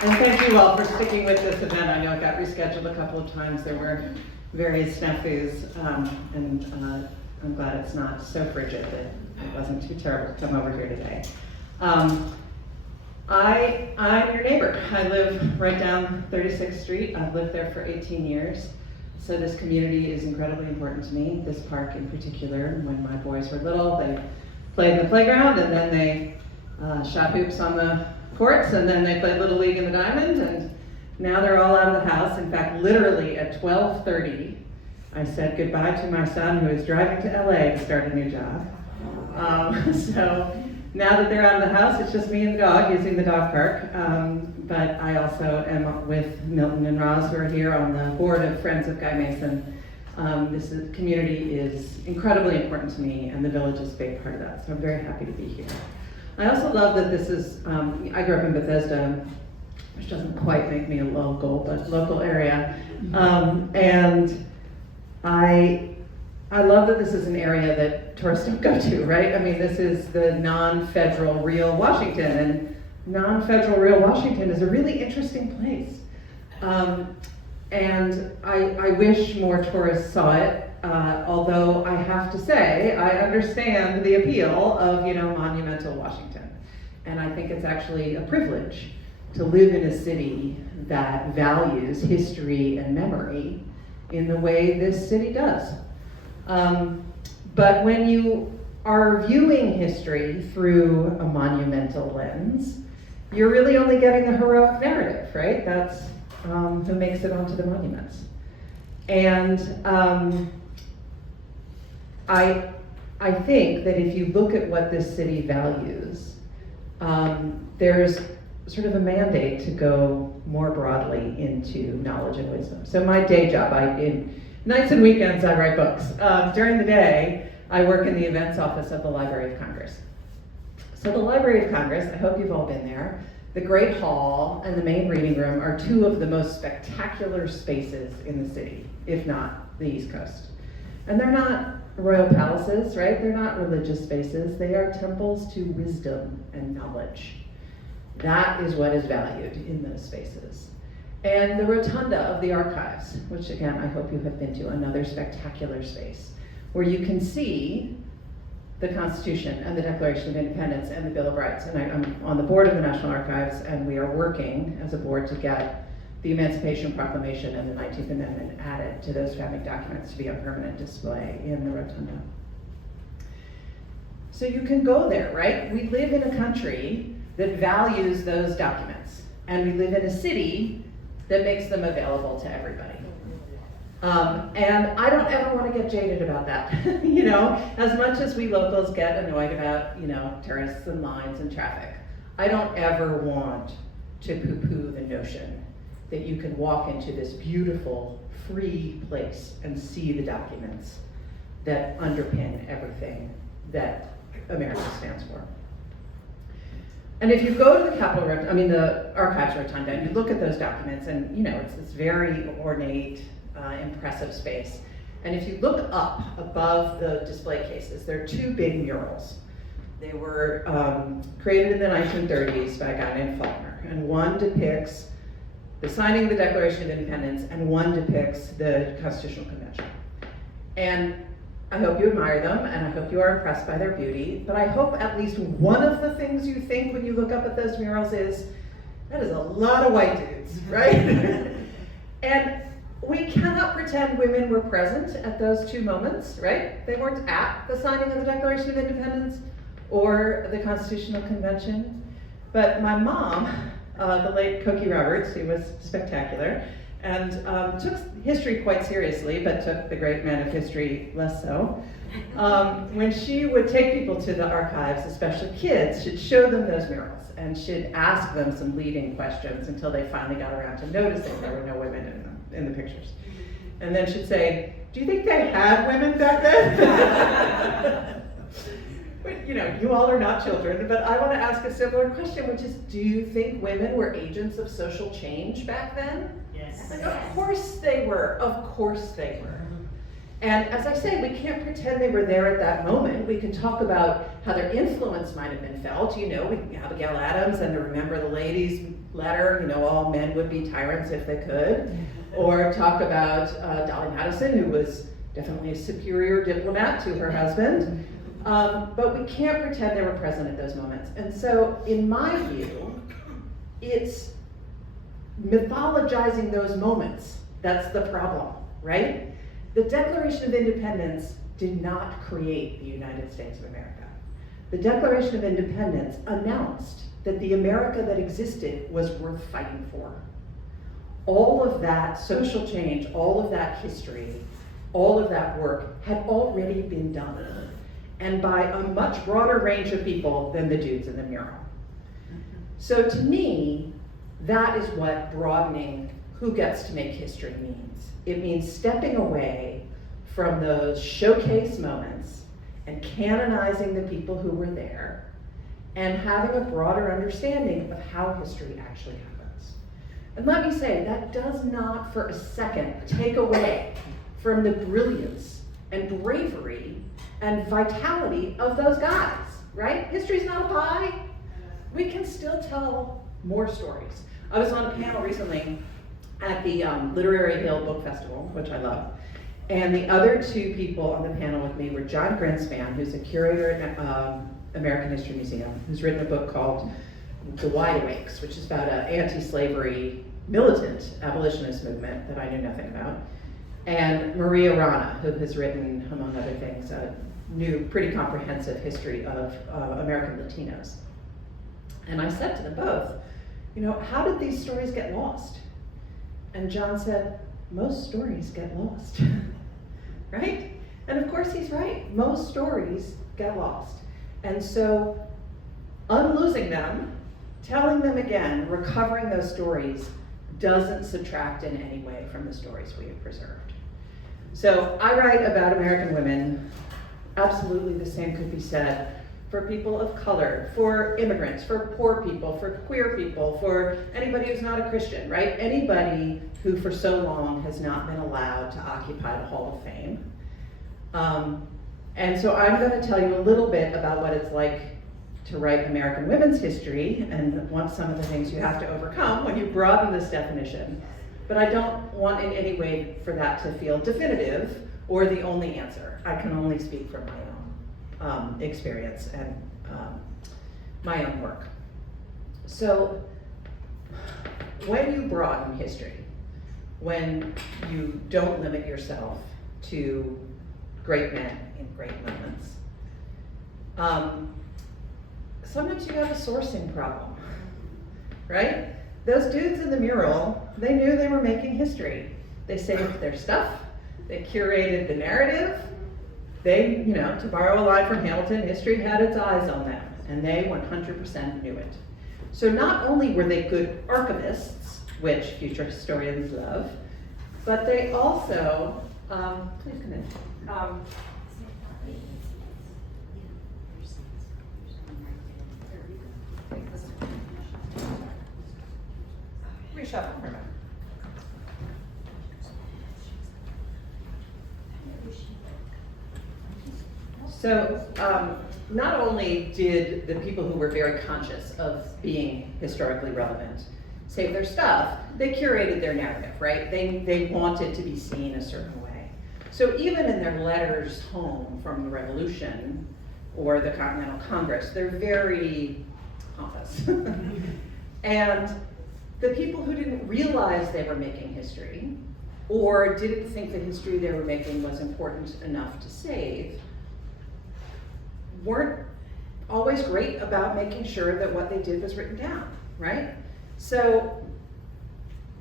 And thank you all for sticking with this event. I know it got rescheduled a couple of times. There were various snafus, and I'm glad it's not so frigid that it wasn't too terrible to come over here today. I'm your neighbor. I live right down 36th Street. I've lived there for 18 years. So this community is incredibly important to me, this park in particular. When my boys were little, they played in the playground, and then they shot hoops on the courts, and then they played Little League in the Diamond, and now they're all out of the house. In fact, literally at 12:30, I said goodbye to my son who is driving to LA to start a new job. So now that they're out of the house, it's just me and the dog using the dog park. But I also am with Milton and Roz, who are here on the board of Friends of Guy Mason. Community is incredibly important to me, and the village is a big part of that, so I'm very happy to be here. I also love that this is, I grew up in Bethesda, which doesn't quite make me a local, but local area. And I love that this is an area that tourists don't go to, right? I mean, this is the non-federal real Washington, and non-federal real Washington is a really interesting place. And I wish more tourists saw it, although I have to say, I understand the appeal of, monumental Washington. And I think it's actually a privilege to live in a city that values history and memory in the way this city does. But when you are viewing history through a monumental lens, you're really only getting the heroic narrative, right? That's who makes it onto the monuments. And I think that if you look at what this city values, there's sort of a mandate to go more broadly into knowledge and wisdom. So my day job, in nights and weekends, I write books. During the day, I work in the events office of the Library of Congress. So the Library of Congress, I hope you've all been there, the Great Hall and the main reading room are two of the most spectacular spaces in the city, if not the East Coast. And they're not royal palaces, right? They're not religious spaces. They are temples to wisdom and knowledge. That is what is valued in those spaces. And the rotunda of the archives, which again, I hope you have been to, another spectacular space, where you can see the Constitution and the Declaration of Independence and the Bill of Rights. And I'm on the board of the National Archives, and we are working as a board to get the Emancipation Proclamation and the 19th Amendment added to those founding documents to be on permanent display in the rotunda. So you can go there, right? We live in a country that values those documents, and we live in a city that makes them available to everybody. And I don't ever want to get jaded about that. As much as we locals get annoyed about, tourists and lines and traffic, I don't ever want to poo-poo the notion that you can walk into this beautiful, free place and see the documents that underpin everything that America stands for. And if you go to the the Archives Rotunda, and you look at those documents, and it's this very ornate, impressive space. And if you look up above the display cases, there are two big murals. They were created in the 1930s by a guy named Faulkner, and one depicts the signing of the Declaration of Independence, and one depicts the Constitutional Convention. And I hope you admire them, and I hope you are impressed by their beauty, but I hope at least one of the things you think when you look up at those murals is, that is a lot of white dudes, right? And we cannot pretend women were present at those two moments, right? They weren't at the signing of the Declaration of Independence or the Constitutional Convention. But my mom, the late Boggs Roberts, who was spectacular, and took history quite seriously, but took the great man of history less so. When she would take people to the archives, especially kids, she'd show them those murals, and she'd ask them some leading questions until they finally got around to noticing there were no women in the pictures. And then she'd say, do you think they had women back then? But, you all are not children, but I want to ask a similar question, which is, do you think women were agents of social change back then? Yes. Like, of course they were. Of course they were. And as I say, we can't pretend they were there at that moment. We can talk about how their influence might have been felt. You know, Abigail Adams and the Remember the Ladies letter, you know, all men would be tyrants if they could. Or talk about Dolly Madison, who was definitely a superior diplomat to her husband. But we can't pretend they were present at those moments. And so, in my view, it's mythologizing those moments that's the problem, right? The Declaration of Independence did not create the United States of America. The Declaration of Independence announced that the America that existed was worth fighting for. All of that social change, all of that history, all of that work had already been done, and by a much broader range of people than the dudes in the mural. So to me, that is what broadening who gets to make history means. It means stepping away from those showcase moments and canonizing the people who were there and having a broader understanding of how history actually happens. And let me say, that does not for a second take away from the brilliance and bravery and vitality of those guys, right? History's not a pie. We can still tell more stories. I was on a panel recently at the Literary Hill Book Festival, which I love. And the other two people on the panel with me were John Greenspan, who's a curator at American History Museum, who's written a book called The Wide Awakes, which is about an anti-slavery militant abolitionist movement that I knew nothing about. And Maria Rana, who has written, among other things, a new, pretty comprehensive history of American Latinos. And I said to them both, you know, how did these stories get lost? And John said, most stories get lost, right? And of course he's right, most stories get lost. And so unlosing them, telling them again, recovering those stories doesn't subtract in any way from the stories we have preserved. So I write about American women. Absolutely the same could be said for people of color, for immigrants, for poor people, for queer people, for anybody who's not a Christian, right? Anybody who for so long has not been allowed to occupy the Hall of Fame. And so I'm going to tell you a little bit about what it's like to write American women's history and what some of the things you have to overcome when you broaden this definition. But I don't want in any way for that to feel definitive or the only answer. I can only speak from my own experience and my own work. So when you broaden history, when you don't limit yourself to great men in great moments, sometimes you have a sourcing problem, right? Those dudes in the mural, they knew they were making history. They saved their stuff, they curated the narrative. They, you know, to borrow a line from Hamilton, history had its eyes on them, and they 100% knew it. So not only were they good archivists, which future historians love, but they also, please come in. Reshuffle for a minute. So not only did the people who were very conscious of being historically relevant save their stuff, they curated their narrative, right? They wanted to be seen a certain way. So even in their letters home from the Revolution or the Continental Congress, they're very pompous. And the people who didn't realize they were making history or didn't think the history they were making was important enough to save weren't always great about making sure that what they did was written down, right? So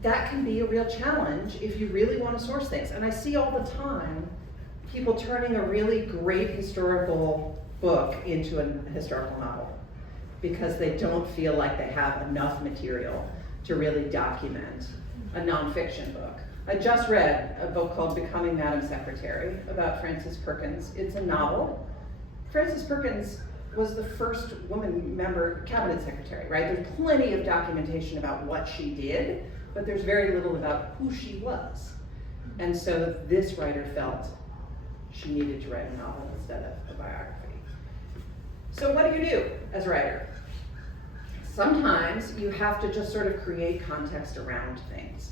that can be a real challenge if you really want to source things. And I see all the time people turning a really great historical book into a historical novel because they don't feel like they have enough material to really document a nonfiction book. I just read a book called Becoming Madam Secretary about Frances Perkins. It's a novel. Frances Perkins was the first woman member cabinet secretary, right? There's plenty of documentation about what she did, but there's very little about who she was. And so this writer felt she needed to write a novel instead of a biography. So what do you do as a writer? Sometimes you have to just sort of create context around things.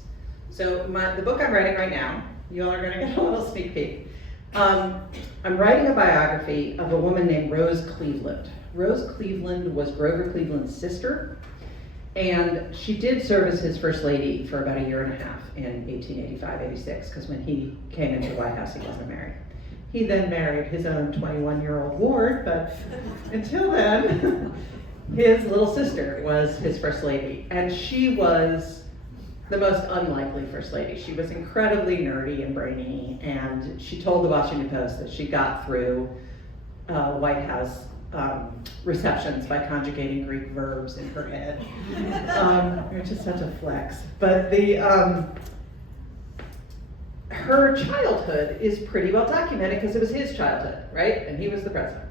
So the book I'm writing right now, you all are going to get a little sneak peek. I'm writing a biography of a woman named Rose Cleveland. Rose Cleveland was Grover Cleveland's sister, and she did serve as his first lady for about a year and a half in 1885-86, because when he came into the White House, he wasn't married. He then married his own 21-year-old ward, but until then, his little sister was his first lady, and she was the most unlikely first lady. She was incredibly nerdy and brainy, and she told the Washington Post that she got through White House receptions by conjugating Greek verbs in her head, which is such a flex. But her childhood is pretty well documented because it was his childhood, right? And he was the president.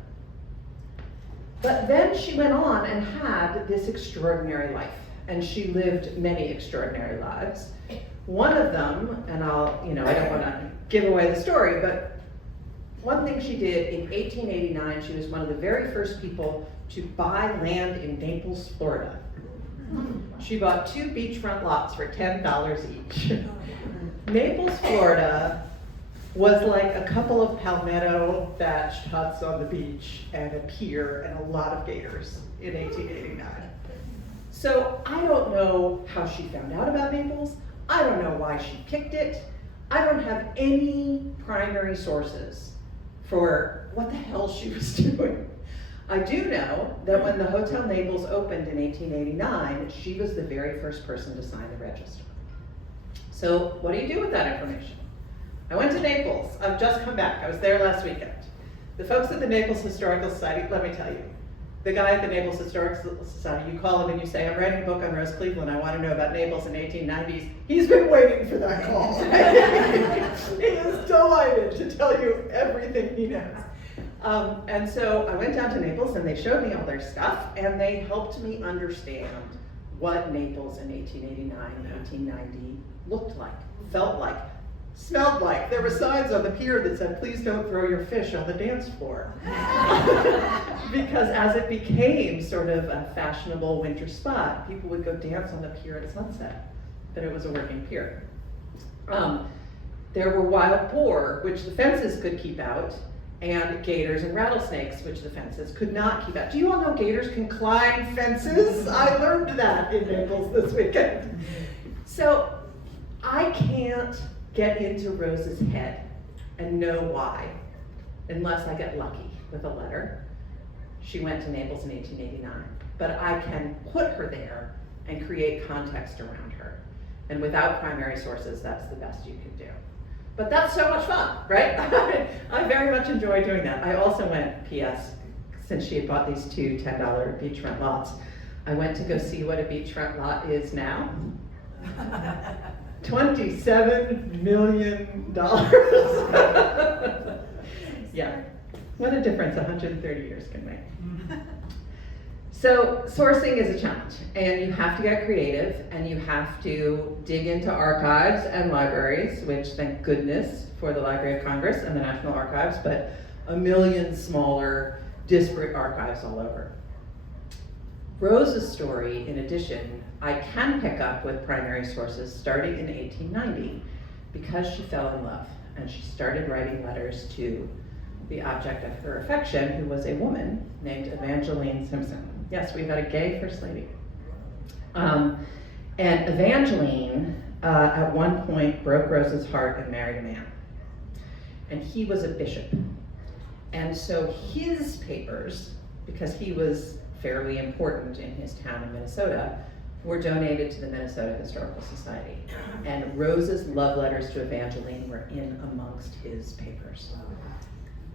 But then she went on and had this extraordinary life, and she lived many extraordinary lives. One of them, and I don't want to give away the story, but one thing she did in 1889, she was one of the very first people to buy land in Naples, Florida. She bought 2 beachfront lots for $10 each. Naples, Florida was like a couple of palmetto thatched huts on the beach and a pier and a lot of gators in 1889. So I don't know how she found out about Naples. I don't know why she picked it. I don't have any primary sources for what the hell she was doing. I do know that when the Hotel Naples opened in 1889, she was the very first person to sign the register. So what do you do with that information? I went to Naples. I've just come back. I was there last weekend. The folks at the Naples Historical Society, let me tell you, the guy at the Naples Historical Society, you call him and you say, I'm writing a book on Rose Cleveland. I want to know about Naples in the 1890s. He's been waiting for that call. He is delighted to tell you everything he knows. And so I went down to Naples and they showed me all their stuff and they helped me understand what Naples in 1889, 1890 looked like, felt like, smelled like. There were signs on the pier that said, please don't throw your fish on the dance floor. Because as it became sort of a fashionable winter spot, people would go dance on the pier at sunset, but it was a working pier. There were wild boar, which the fences could keep out, and gators and rattlesnakes, which the fences could not keep out. Do you all know gators can climb fences? I learned that in Naples this weekend. So I can't get into Rose's head and know why, unless I get lucky with a letter. She went to Naples in 1889, but I can put her there and create context around her. And without primary sources, that's the best you can do. But that's so much fun, right? I very much enjoy doing that. I also went, P.S., since she had bought these 2 $10 beachfront lots, I went to go see what a beachfront lot is now. $27 million. Yeah, what a difference 130 years can make. So sourcing is a challenge, and you have to get creative, and you have to dig into archives and libraries, which thank goodness for the Library of Congress and the National Archives, but a million smaller, disparate archives all over. Rose's story, in addition, I can pick up with primary sources starting in 1890 because she fell in love and she started writing letters to the object of her affection, who was a woman named Evangeline Simpson. Yes, we've got a gay first lady. And Evangeline, at one point, broke Rose's heart and married a man. And he was a bishop. And so his papers, because he was fairly important in his town in Minnesota, were donated to the Minnesota Historical Society. And Rose's love letters to Evangeline were in amongst his papers.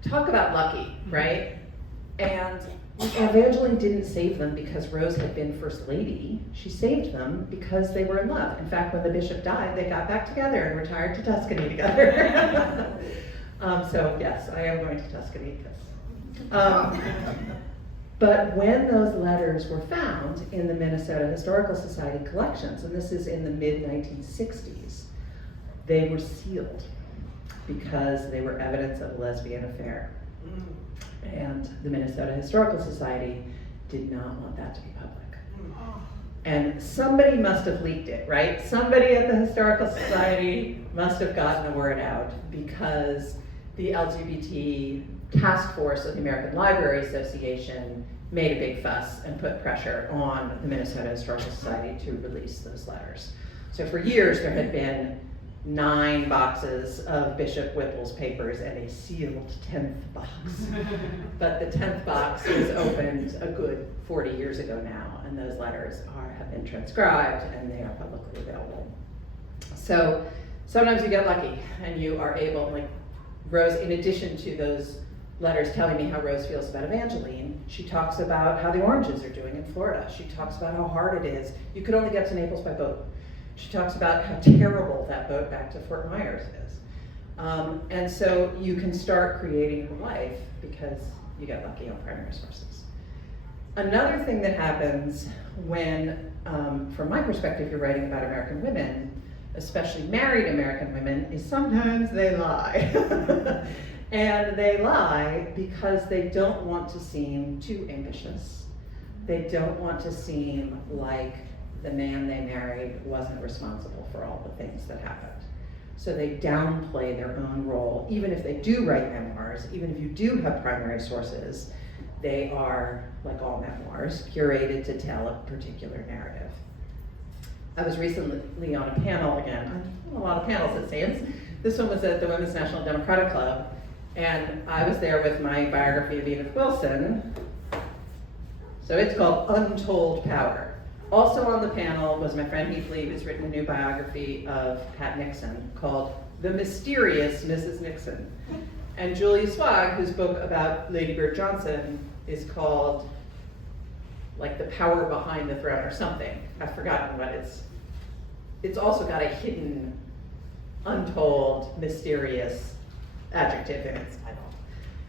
Talk about lucky, right? And Evangeline didn't save them because Rose had been first lady. She saved them because they were in love. In fact, when the bishop died, they got back together and retired to Tuscany together. So yes, I am going to Tuscany. But when those letters were found in the Minnesota Historical Society collections, and this is in the mid-1960s, they were sealed. because they were evidence of a lesbian affair. And the Minnesota Historical Society did not want that to be public. And somebody must have leaked it, right? Somebody at the Historical Society must have gotten the word out, because the LGBT task force of the American Library Association made a big fuss and put pressure on the Minnesota Historical Society to release those letters. So for years there had been 9 boxes of Bishop Whipple's papers and a sealed 10th box. But the 10th box was opened a good 40 years ago now, and those letters have been transcribed and they are publicly available. So sometimes you get lucky and you are able, like Rose, in addition to those letters telling me how Rose feels about Evangeline, she talks about how the Oranges are doing in Florida. She talks about how hard it is. You could only get to Naples by boat. She talks about how terrible that boat back to Fort Myers is. And so you can start creating your life because you get lucky on primary sources. Another thing that happens when, from my perspective, you're writing about American women, especially married American women, is sometimes they lie. And they lie because they don't want to seem too ambitious. They don't want to seem like the man they married wasn't responsible for all the things that happened. So they downplay their own role. Even if they do write memoirs, even if you do have primary sources, they are, like all memoirs, curated to tell a particular narrative. I was recently on a panel again. I've done a lot of panels, it seems. This one was at the Women's National Democratic Club, and I was there with my biography of Edith Wilson. So it's called Untold Power. Also on the panel was my friend Heath Lee, who's written a new biography of Pat Nixon called The Mysterious Mrs. Nixon. And Julia Swag, whose book about Lady Bird Johnson is called like The Power Behind the Throne or something. I've forgotten what it's also got a hidden, untold, mysterious adjective in its title.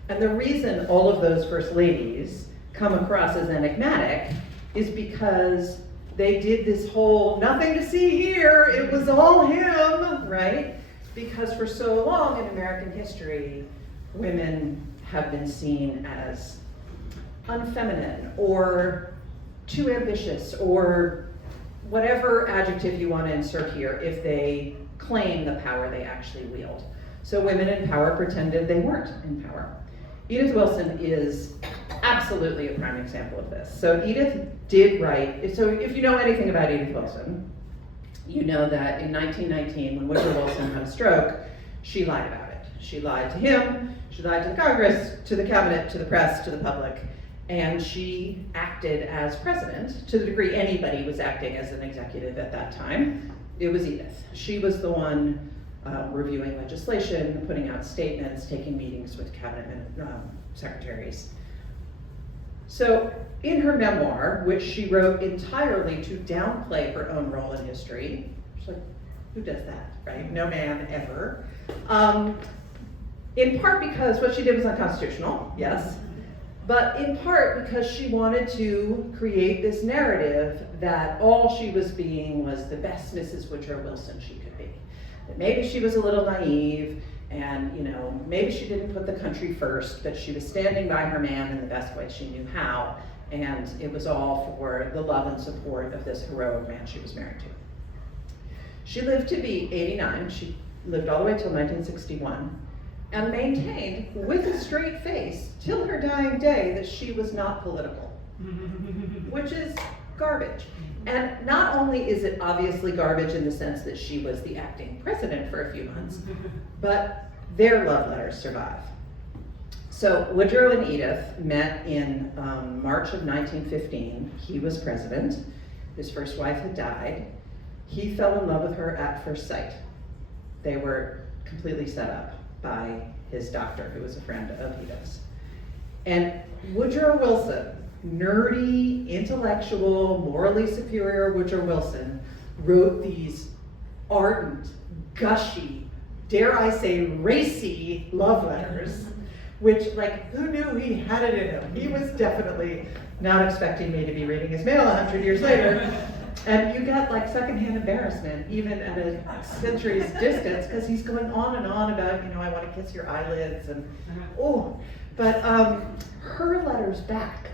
And the reason all of those first ladies come across as enigmatic is because they did this whole nothing to see here, it was all him, right? Because for so long in American history, women have been seen as unfeminine or too ambitious or whatever adjective you want to insert here if they claim the power they actually wield. So women in power pretended they weren't in power. Edith Wilson is absolutely a prime example of this. So Edith did write, so if you know anything about Edith Wilson, you know that in 1919, when Woodrow Wilson had a stroke, she lied about it. She lied to him, she lied to the Congress, to the cabinet, to the press, to the public, and she acted as president to the degree anybody was acting as an executive at that time. It was Edith. She was the one reviewing legislation, putting out statements, taking meetings with cabinet secretaries. So in her memoir, which she wrote entirely to downplay her own role in history, she's like, who does that, right? No man ever. In part because what she did was unconstitutional, yes, but in part because she wanted to create this narrative that all she was being was the best Mrs. Woodrow Wilson she could be. That maybe she was a little naive, and maybe she didn't put the country first, but she was standing by her man in the best way she knew how, and it was all for the love and support of this heroic man she was married to. She lived to be 89. She lived all the way till 1961, and maintained with a straight face till her dying day that she was not political, which is garbage. And not only is it obviously garbage in the sense that she was the acting president for a few months, but their love letters survive. So Woodrow and Edith met in March of 1915. He was president. His first wife had died. He fell in love with her at first sight. They were completely set up by his doctor, who was a friend of Edith's. And Woodrow Wilson, nerdy, intellectual, morally superior Woodrow Wilson, wrote these ardent, gushy, dare I say racy love letters, which, who knew he had it in him? He was definitely not expecting me to be reading his mail 100 years later. And you get like secondhand embarrassment, even at a century's distance, because he's going on and on about, I want to kiss your eyelids, and but her letters back,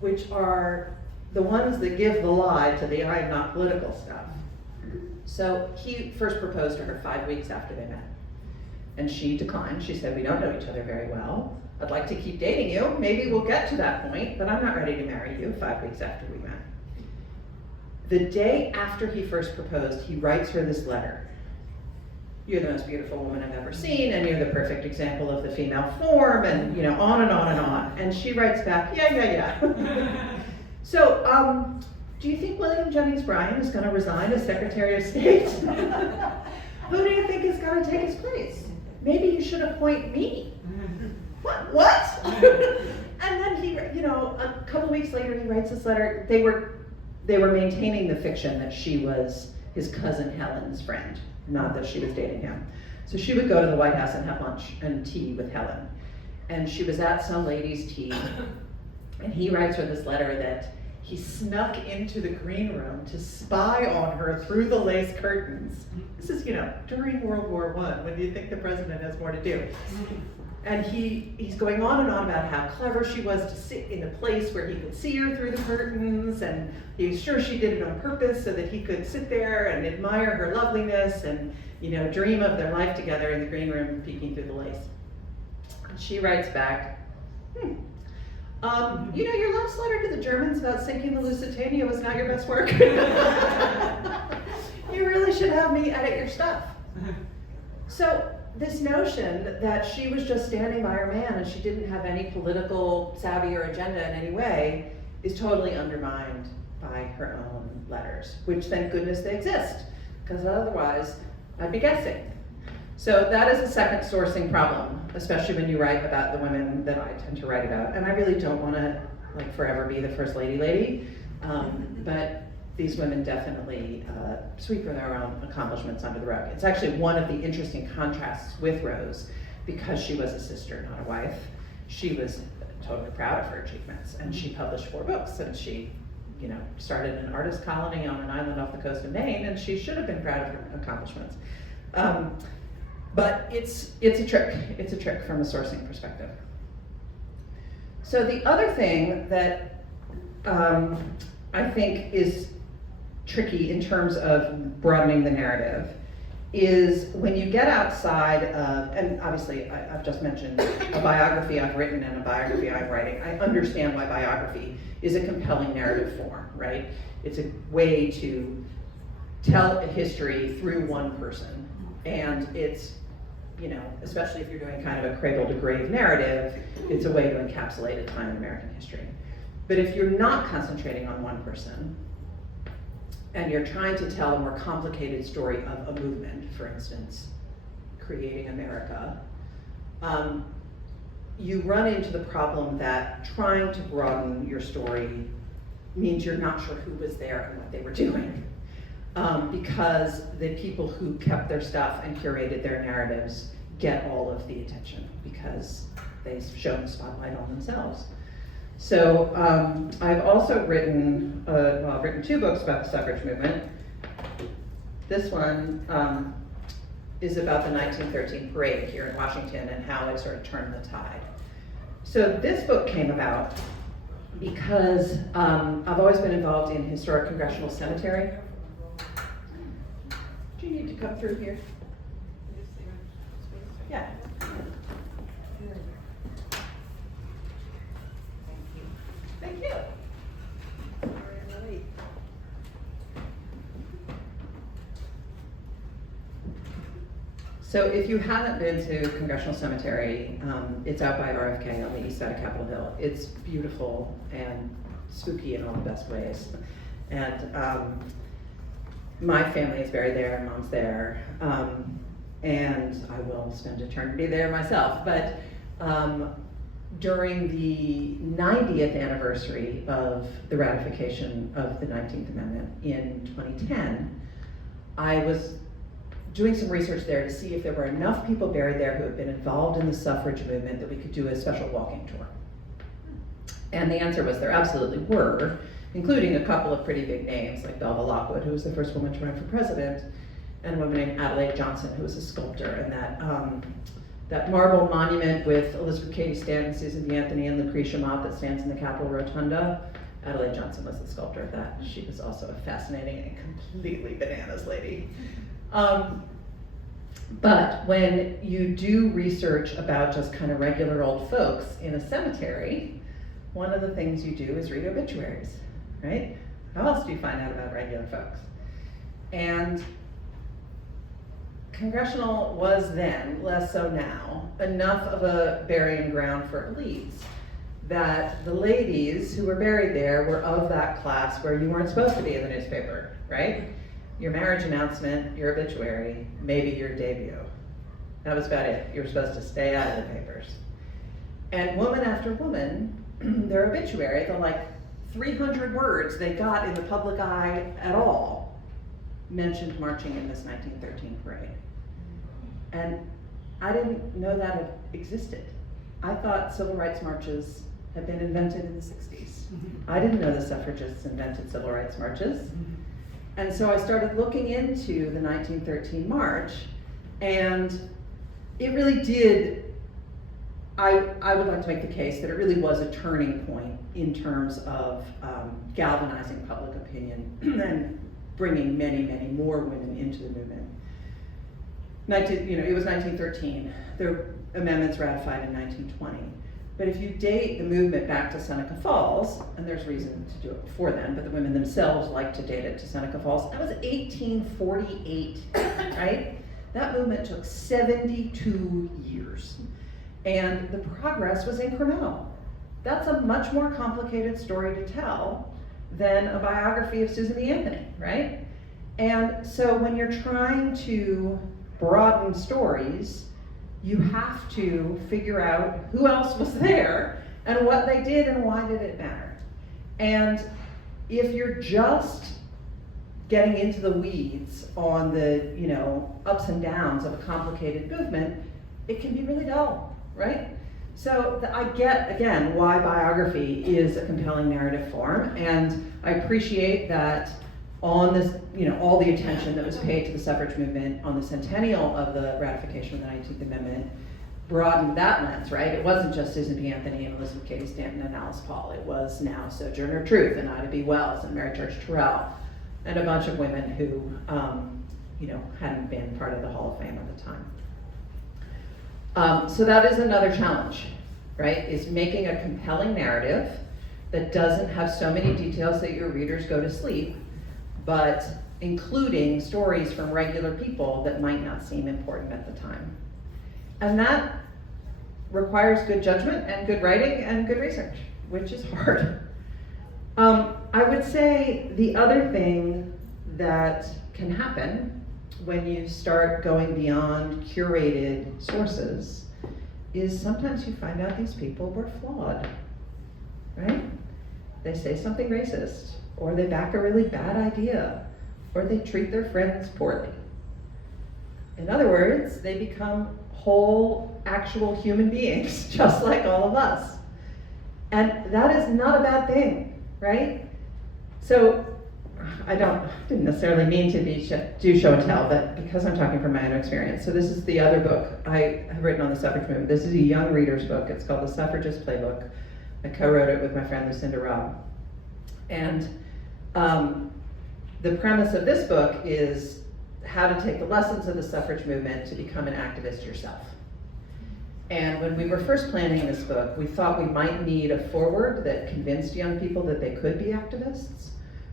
which are the ones that give the lie to the I'm not political stuff. So he first proposed to her 5 weeks after they met. And she declined. She said, we don't know each other very well. I'd like to keep dating you. Maybe we'll get to that point, but I'm not ready to marry you 5 weeks after we met. The day after he first proposed, he writes her this letter. You're the most beautiful woman I've ever seen, and you're the perfect example of the female form, and on and on and on. And she writes back, yeah. So, do you think William Jennings Bryan is going to resign as Secretary of State? Who do you think is going to take his place? Maybe you should appoint me. What? And then he, a couple weeks later, he writes this letter. They were maintaining the fiction that she was his cousin Helen's friend, not that she was dating him. So she would go to the White House and have lunch and tea with Helen. And she was at some lady's tea, and he writes her this letter that he snuck into the green room to spy on her through the lace curtains. This is, during World War I, when you think the president has more to do. And he's going on and on about how clever she was to sit in a place where he could see her through the curtains, and he was sure she did it on purpose so that he could sit there and admire her loveliness and, dream of their life together in the green room peeking through the lace. And she writes back, your last letter to the Germans about sinking the Lusitania was not your best work. You really should have me edit your stuff. So this notion that she was just standing by her man and she didn't have any political savvy or agenda in any way is totally undermined by her own letters, which thank goodness they exist, because otherwise I'd be guessing. So that is a second sourcing problem, especially when you write about the women that I tend to write about. And I really don't want to forever be the first lady, but these women definitely sweep their own accomplishments under the rug. It's actually one of the interesting contrasts with Rose, because she was a sister, not a wife. She was totally proud of her achievements, and she published 4 books, and she started an artist colony on an island off the coast of Maine, and she should have been proud of her accomplishments. But it's a trick. It's a trick from a sourcing perspective. So the other thing that I think is tricky in terms of broadening the narrative is when you get outside of, and obviously I've just mentioned a biography I've written and a biography I'm writing. I understand why biography is a compelling narrative form, right? It's a way to tell a history through one person, and it's, especially if you're doing kind of a cradle to grave narrative, it's a way to encapsulate a time in American history. But if you're not concentrating on one person, and you're trying to tell a more complicated story of a movement, for instance, creating America, you run into the problem that trying to broaden your story means you're not sure who was there and what they were doing. Because the people who kept their stuff and curated their narratives get all of the attention because they've shown the spotlight on themselves. So I've also written, I've written 2 books about the suffrage movement. This one is about the 1913 parade here in Washington and how it sort of turned the tide. So this book came about because I've always been involved in historic congressional cemetery. Do you need to come through here? Yeah. Thank you. So if you haven't been to Congressional Cemetery, it's out by RFK on the east side of Capitol Hill. It's beautiful and spooky in all the best ways. And my family is buried there, Mom's there, and I will spend eternity there myself. But during the 90th anniversary of the ratification of the 19th Amendment in 2010, I was doing some research there to see if there were enough people buried there who had been involved in the suffrage movement that we could do a special walking tour. And the answer was there absolutely were, including a couple of pretty big names like Belva Lockwood, who was the first woman to run for president, and a woman named Adelaide Johnson, who was a sculptor. And that marble monument with Elizabeth Cady Stanton, Susan B. Anthony, and Lucretia Mott that stands in the Capitol Rotunda, Adelaide Johnson was the sculptor of that. She was also a fascinating and completely bananas lady. But when you do research about just kind of regular old folks in a cemetery, one of the things you do is read obituaries, right? How else do you find out about regular folks? And congressional was then, less so now, enough of a burying ground for elites that the ladies who were buried there were of that class where you weren't supposed to be in the newspaper, right? Your marriage announcement, your obituary, maybe your debut. That was about it. You were supposed to stay out of the papers. And woman after woman, their obituary, the like 300 words they got in the public eye at all, mentioned marching in this 1913 parade. And I didn't know that it existed. I thought civil rights marches had been invented in the 60s. I didn't know the suffragists invented civil rights marches. And so I started looking into the 1913 march, and it really did, I would like to make the case that it really was a turning point in terms of galvanizing public opinion and bringing many, many more women into the movement. It was 1913. The amendments ratified in 1920. But if you date the movement back to Seneca Falls, and there's reason to do it before then, but the women themselves like to date it to Seneca Falls, that was 1848, right? That movement took 72 years. And the progress was incremental. That's a much more complicated story to tell than a biography of Susan B. Anthony, right? And so when you're trying to broaden stories, you have to figure out who else was there and what they did and why did it matter. And if you're just getting into the weeds on the ups and downs of a complicated movement, it can be really dull, right? So I get, again, why biography is a compelling narrative form, and I appreciate that on this, all the attention that was paid to the suffrage movement on the centennial of the ratification of the 19th Amendment broadened that lens, right? It wasn't just Susan B. Anthony and Elizabeth Cady Stanton and Alice Paul. It was now Sojourner Truth and Ida B. Wells and Mary Church Terrell and a bunch of women who, hadn't been part of the Hall of Fame at the time. So that is another challenge, right? Is making a compelling narrative that doesn't have so many details that your readers go to sleep, but including stories from regular people that might not seem important at the time. And that requires good judgment and good writing and good research, which is hard. I would say the other thing that can happen when you start going beyond curated sources is sometimes you find out these people were flawed, right? They say something racist, or they back a really bad idea, or they treat their friends poorly. In other words, they become whole, actual human beings, just like all of us. And that is not a bad thing, right? So I didn't necessarily mean to do show and tell, but because I'm talking from my own experience. So this is the other book I have written on the suffrage movement. This is a young reader's book. It's called The Suffragist Playbook. I co-wrote it with my friend Lucinda Robb. And the premise of this book is how to take the lessons of the suffrage movement to become an activist yourself. And when we were first planning this book, we thought we might need a foreword that convinced young people that they could be activists.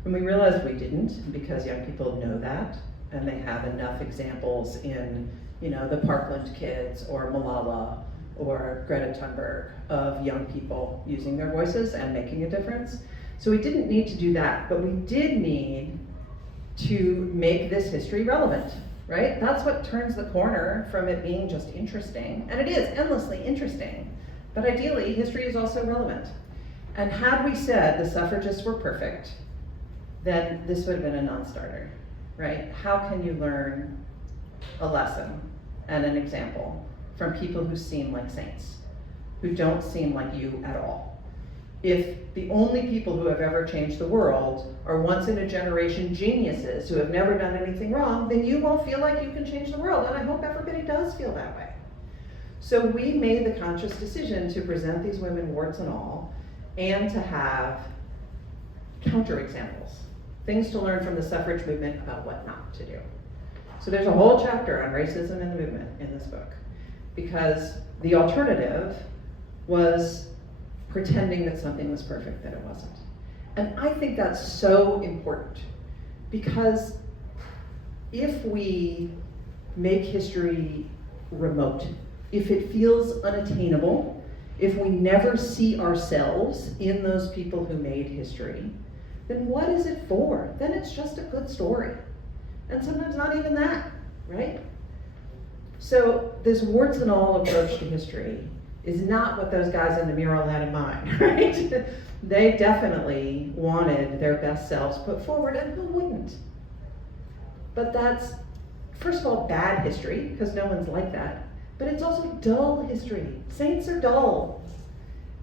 And we realized we didn't, because young people know that, and they have enough examples in, the Parkland kids or Malala or Greta Thunberg of young people using their voices and making a difference. So we didn't need to do that, but we did need to make this history relevant, right? That's what turns the corner from it being just interesting, and it is endlessly interesting, but ideally history is also relevant. And had we said the suffragists were perfect, then this would have been a non-starter, right? How can you learn a lesson and an example from people who seem like saints, who don't seem like you at all? if the only people who have ever changed the world are once in a generation geniuses who have never done anything wrong, then you won't feel like you can change the world, and I hope everybody does feel that way. So we made the conscious decision to present these women warts and all, and to have counterexamples, things to learn from the suffrage movement about what not to do. So there's a whole chapter on racism in the movement in this book, because the alternative was pretending that something was perfect that it wasn't. And I think that's so important, because if we make history remote, if it feels unattainable, if we never see ourselves in those people who made history, then what is it for? Then it's just a good story. And sometimes not even that, right? So this warts and all approach to history is not what those guys in the mural had in mind, right? They definitely wanted their best selves put forward, and who wouldn't? But that's, first of all, bad history, because no one's like that, but it's also dull history. Saints are dull.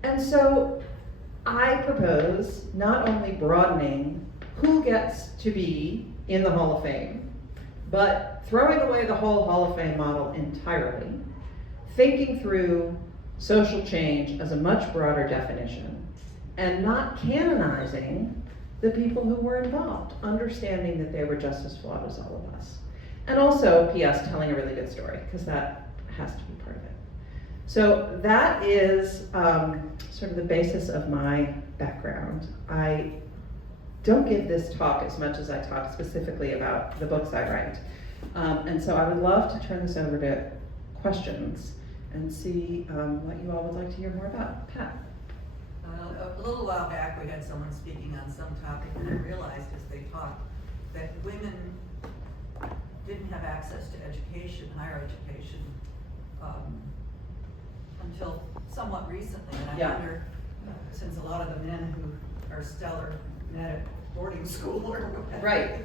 And so I propose not only broadening who gets to be in the Hall of Fame, but throwing away the whole Hall of Fame model entirely, thinking through social change as a much broader definition, and not canonizing the people who were involved, understanding that they were just as flawed as all of us. And also, P.S., telling a really good story, because that has to be part of it. So that is sort of the basis of my background. I don't give this talk as much as I talk specifically about the books I write. And so I would love to turn this over to questions and see what you all would like to hear more about. Pat. A little while back, we had someone speaking on some topic, and I realized as they talked that women didn't have access to education, higher education, until somewhat recently. And I wonder, since a lot of the men who are stellar met at boarding school or whatever. Right,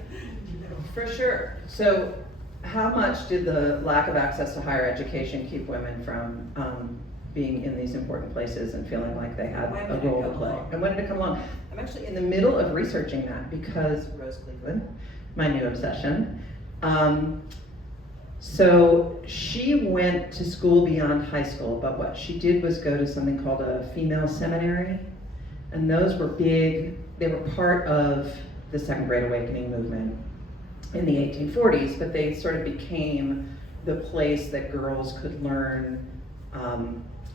for sure. So how much did the lack of access to higher education keep women from being in these important places and feeling like they had a role to play? And when did it come along? I'm actually in the middle of researching that, because Rose Cleveland, my new obsession. So she went to school beyond high school, but what she did was go to something called a female seminary, and those were big. They were part of the Second Great Awakening movement in the 1840s, but they sort of became the place that girls could learn,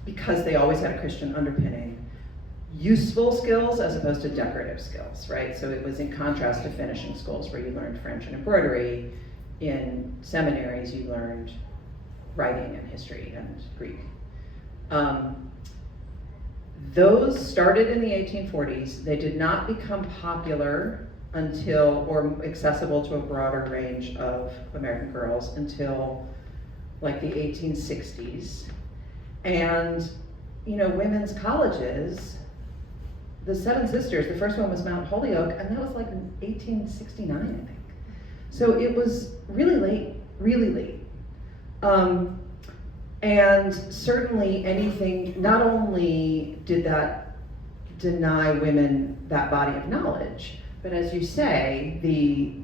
because they always had a Christian underpinning, useful skills as opposed to decorative skills, right? So it was in contrast to finishing schools where you learned French and embroidery. In seminaries, you learned writing and history and Greek. Those started in the 1840s. They did not become popular until, or accessible to a broader range of American girls until like the 1860s. And, you know, women's colleges, the Seven Sisters, the first one was Mount Holyoke, and that was like in 1869, I think. So it was really late, really late. And certainly anything, not only did that deny women that body of knowledge, but as you say, the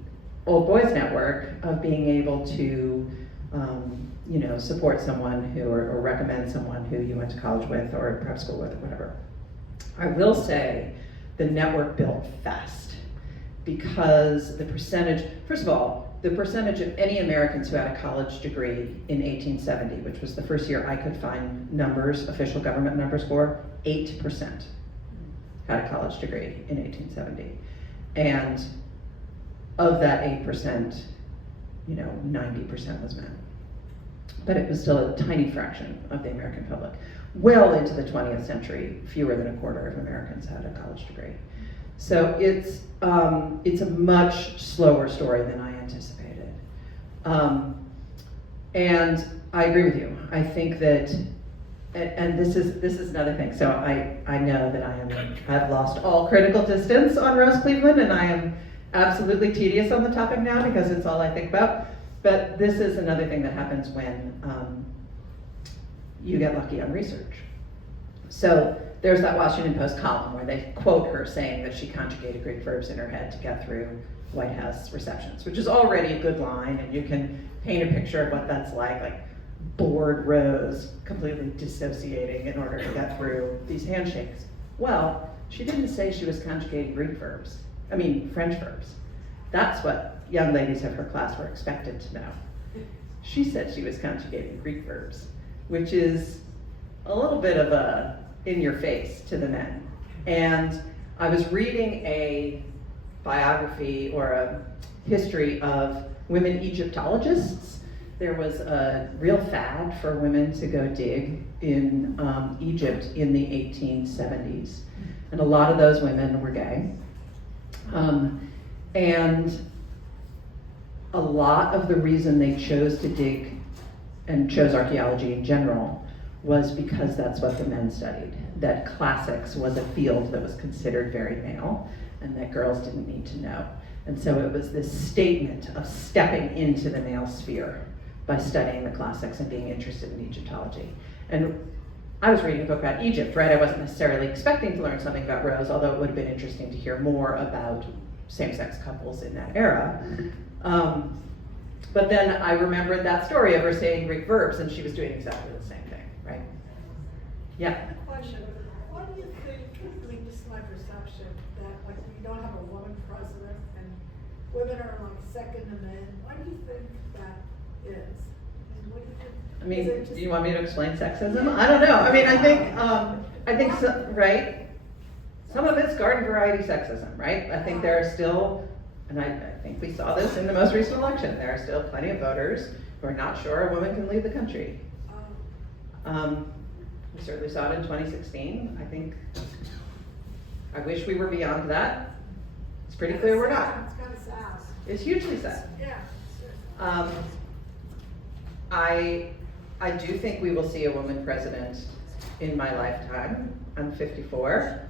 Old Boys Network of being able to, you know, support someone who, or recommend someone who you went to college with or prep school with or whatever. I will say the network built fast, because the percentage, first of all, the percentage of any Americans who had a college degree in 1870, which was the first year I could find numbers, official government numbers for, 8% had a college degree in 1870. And of that 8%, you know, 90% was men. But it was still a tiny fraction of the American public. Well into the 20th century, fewer than a quarter of Americans had a college degree. So it's a much slower story than I anticipated. And I agree with you. I think that, and this is another thing. So I know that I've lost all critical distance on Rose Cleveland, and I am absolutely tedious on the topic now because it's all I think about. But this is another thing that happens when you get lucky on research. So there's that Washington Post column where they quote her saying that she conjugated Greek verbs in her head to get through White House receptions, which is already a good line, and you can paint a picture of what that's like bored rows completely dissociating in order to get through these handshakes. Well, she didn't say she was conjugating French verbs. That's what young ladies of her class were expected to know. She said she was conjugating Greek verbs, which is a little bit of a in your face to the men. And I was reading a biography or a history of women Egyptologists. There was a real fad for women to go dig in Egypt in the 1870s. And a lot of those women were gay. And a lot of the reason they chose to dig and chose archaeology in general was because that's what the men studied. That classics was a field that was considered very male and that girls didn't need to know. And so it was this statement of stepping into the male sphere by studying the classics and being interested in Egyptology. And I was reading a book about Egypt, right? I wasn't necessarily expecting to learn something about Rose, although it would have been interesting to hear more about same-sex couples in that era. But then I remembered that story of her saying Greek verbs, and she was doing exactly the same thing, right? Yeah. Question, why do you think, I mean, this is my perception, that like we don't have a woman president and women are like second to men? Why do you think that is? And what do you think? I mean, Is it just- do you want me to explain sexism? I don't know. I mean, I think so, right? Some of it's garden variety sexism, right? I think there are still, and I think we saw this in the most recent election, there are still plenty of voters who are not sure a woman can lead the country. We certainly saw it in 2016. I wish we were beyond that. It's pretty clear we're not. It's kind of sad. It's hugely sad. Yeah. I do think we will see a woman president in my lifetime. I'm 54.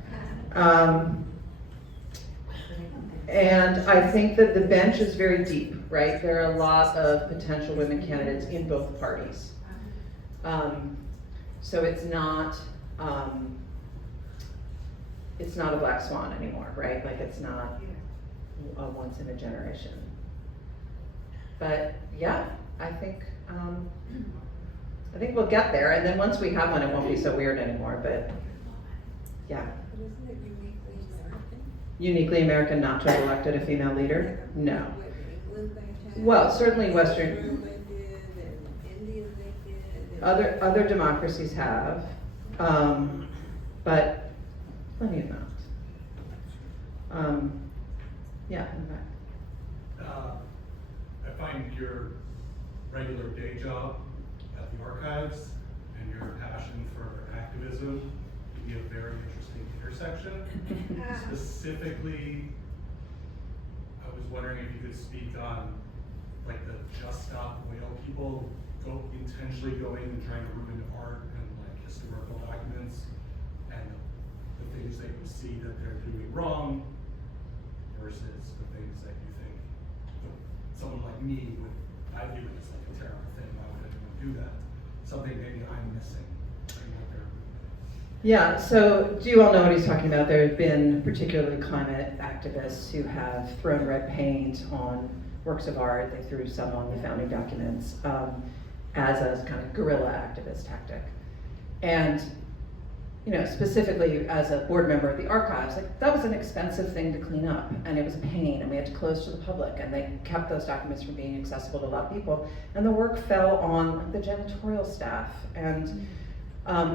And I think that the bench is very deep, right? There are a lot of potential women candidates in both parties. So it's not a black swan anymore, right? Like it's not a once in a generation. But yeah, I think we'll get there, and then once we have one, it won't be so weird anymore. But yeah. But isn't it uniquely American? Uniquely American not to have elected a female leader? No. What England they had, Well, certainly Western. Israel they did, and India they did. and- Other democracies have, but plenty of not. Yeah, in fact. I find your regular day job at the archives and your passion for activism to be a very interesting intersection. Specifically, I was wondering if you could speak on like the Just Stop Whale people intentionally going and trying to ruin art and like historical documents, and the things that you see that they're doing wrong versus the things that you think someone like me would, I view it as like a terrible thing. Why would anyone do that? Something maybe I'm missing. Yeah, so do you all know what he's talking about? There have been particularly climate activists who have thrown red paint on works of art. They threw some on the founding documents as a kind of guerrilla activist tactic. And specifically as a board member of the archives, like that was an expensive thing to clean up, and it was a pain, and we had to close to the public, and they kept those documents from being accessible to a lot of people, and the work fell on the janitorial staff, and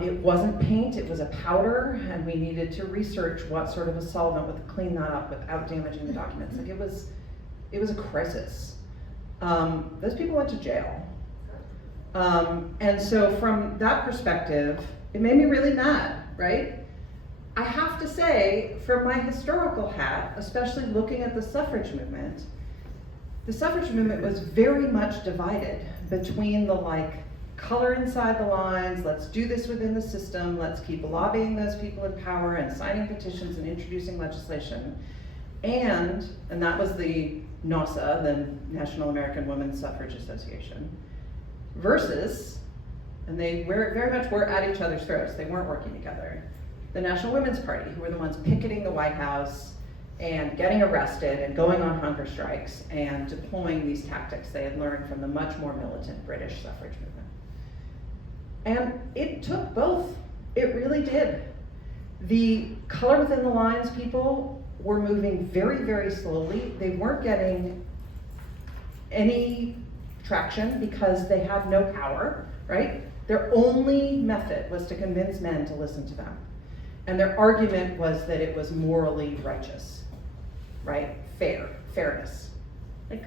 it wasn't paint, it was a powder, and we needed to research what sort of a solvent would clean that up without damaging the documents. Like it was a crisis. Those people went to jail. And so from that perspective, it made me really mad, right? I have to say, from my historical hat, especially looking at the suffrage movement was very much divided between the color inside the lines, let's do this within the system, let's keep lobbying those people in power and signing petitions and introducing legislation, and that was the NAWSA, the National American Women's Suffrage Association, versus, and they very much were at each other's throats, they weren't working together, the National Women's Party, who were the ones picketing the White House and getting arrested and going on hunger strikes and deploying these tactics they had learned from the much more militant British suffrage movement. And it took both. It really did. The color within the lines people were moving very, very slowly. They weren't getting any traction because they have no power, right? Their only method was to convince men to listen to them. And their argument was that it was morally righteous, right? Fairness. Like,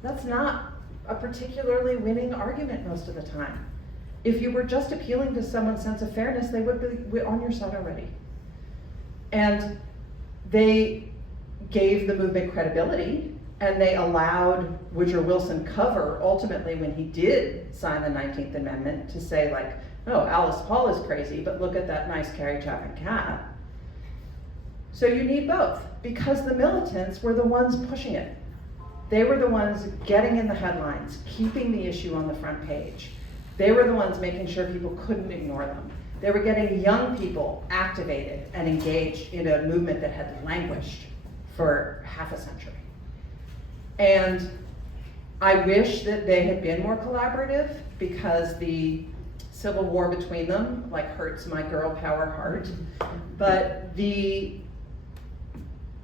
that's not a particularly winning argument most of the time. If you were just appealing to someone's sense of fairness, they would be on your side already. And they gave the movement credibility, and they allowed Woodrow Wilson cover, ultimately, when he did sign the 19th Amendment, to say, like, oh, Alice Paul is crazy, but look at that nice Carrie Chapman cat. So you need both, because the militants were the ones pushing it. They were the ones getting in the headlines, keeping the issue on the front page. They were the ones making sure people couldn't ignore them. They were getting young people activated and engaged in a movement that had languished for half a century. And I wish that they had been more collaborative, because the civil war between them, like, hurts my girl power heart. But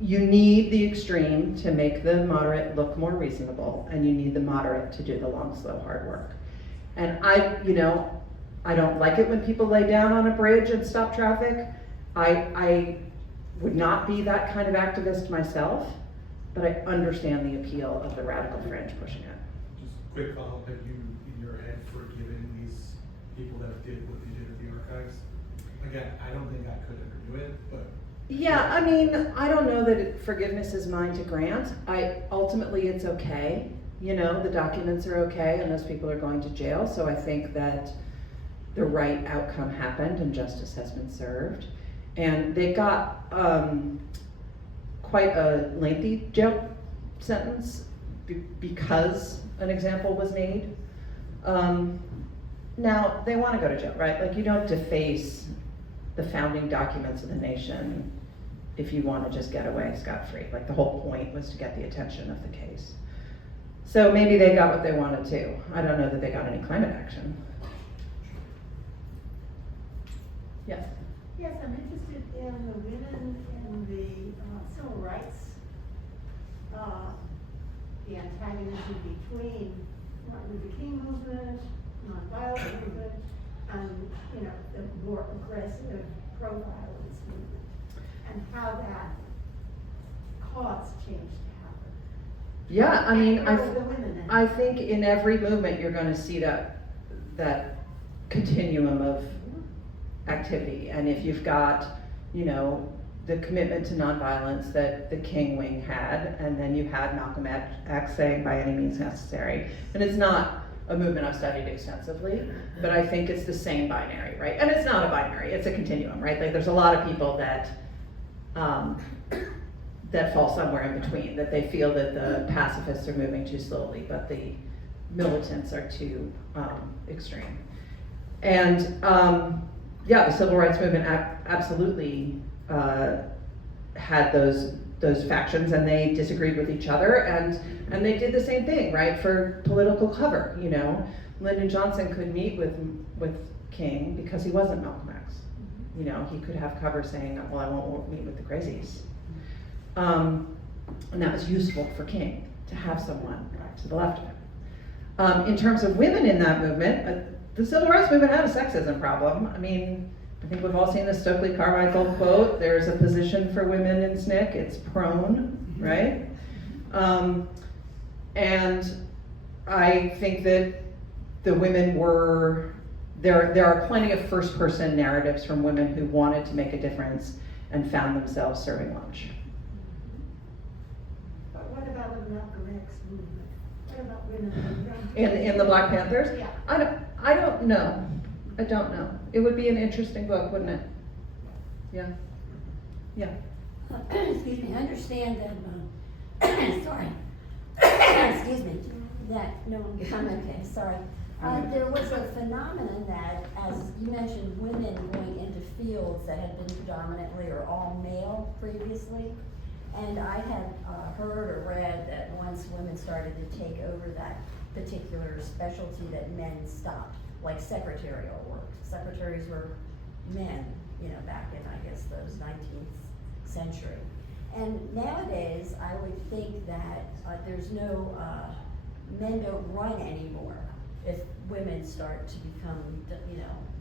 you need the extreme to make the moderate look more reasonable, and you need the moderate to do the long, slow, hard work. And I don't like it when people lay down on a bridge and stop traffic. I would not be that kind of activist myself, but I understand the appeal of the radical fringe pushing it. Just quick follow-up, have you, in your head, forgiven these people that did what they did at the archives? Again, I don't think I could ever do it, but. Yeah, I mean, I don't know that forgiveness is mine to grant. Ultimately, it's okay. The documents are okay, and those people are going to jail, so I think that the right outcome happened and justice has been served. And they got quite a lengthy jail sentence because an example was made. Now, they want to go to jail, right? Like, you don't deface the founding documents of the nation if you want to just get away scot-free. Like, the whole point was to get the attention of the case. So maybe they got what they wanted too. I don't know that they got any climate action. Yes? Yes, I'm interested in the women in the civil rights, the antagonism between Martin Luther King movement, nonviolent movement, and the more aggressive pro-violence movement, and how that caused change to happen. Yeah, I mean, Where were the women in it? I think in every movement you're going to see that continuum of activity. And if you've got, the commitment to nonviolence that the King wing had, and then you had Malcolm X saying by any means necessary. And it's not a movement I've studied extensively, but I think it's the same binary, right? And it's not a binary, it's a continuum, right? Like, there's a lot of people that fall somewhere in between, that they feel that the pacifists are moving too slowly, but the militants are too extreme. And the civil rights movement absolutely had those factions, and they disagreed with each other, and they did the same thing, right, for political cover. Lyndon Johnson could meet with King because he wasn't Malcolm X. He could have cover saying, well, I won't meet with the crazies. And that was useful for King, to have someone to the left of him. In terms of women in that movement, the civil rights movement had a sexism problem. I mean, I think we've all seen the Stokely Carmichael quote, there's a position for women in SNCC, it's prone, right? And I think that the women there are plenty of first person narratives from women who wanted to make a difference and found themselves serving lunch. But what about the Malcolm X movement? What about women In the Black Panthers? Yeah. I don't know. I don't know. It would be an interesting book, wouldn't it? Yeah. Yeah. Excuse me, I understand that, sorry, excuse me, that, no, I'm okay, sorry. There was a phenomenon that, as you mentioned, women going into fields that had been predominantly or all male previously. And I had heard or read that once women started to take over that particular specialty, that men stopped, like secretarial work. Secretaries were men, back in, I guess, those 19th century. And nowadays, I would think that there's no, men don't run anymore if women start to become,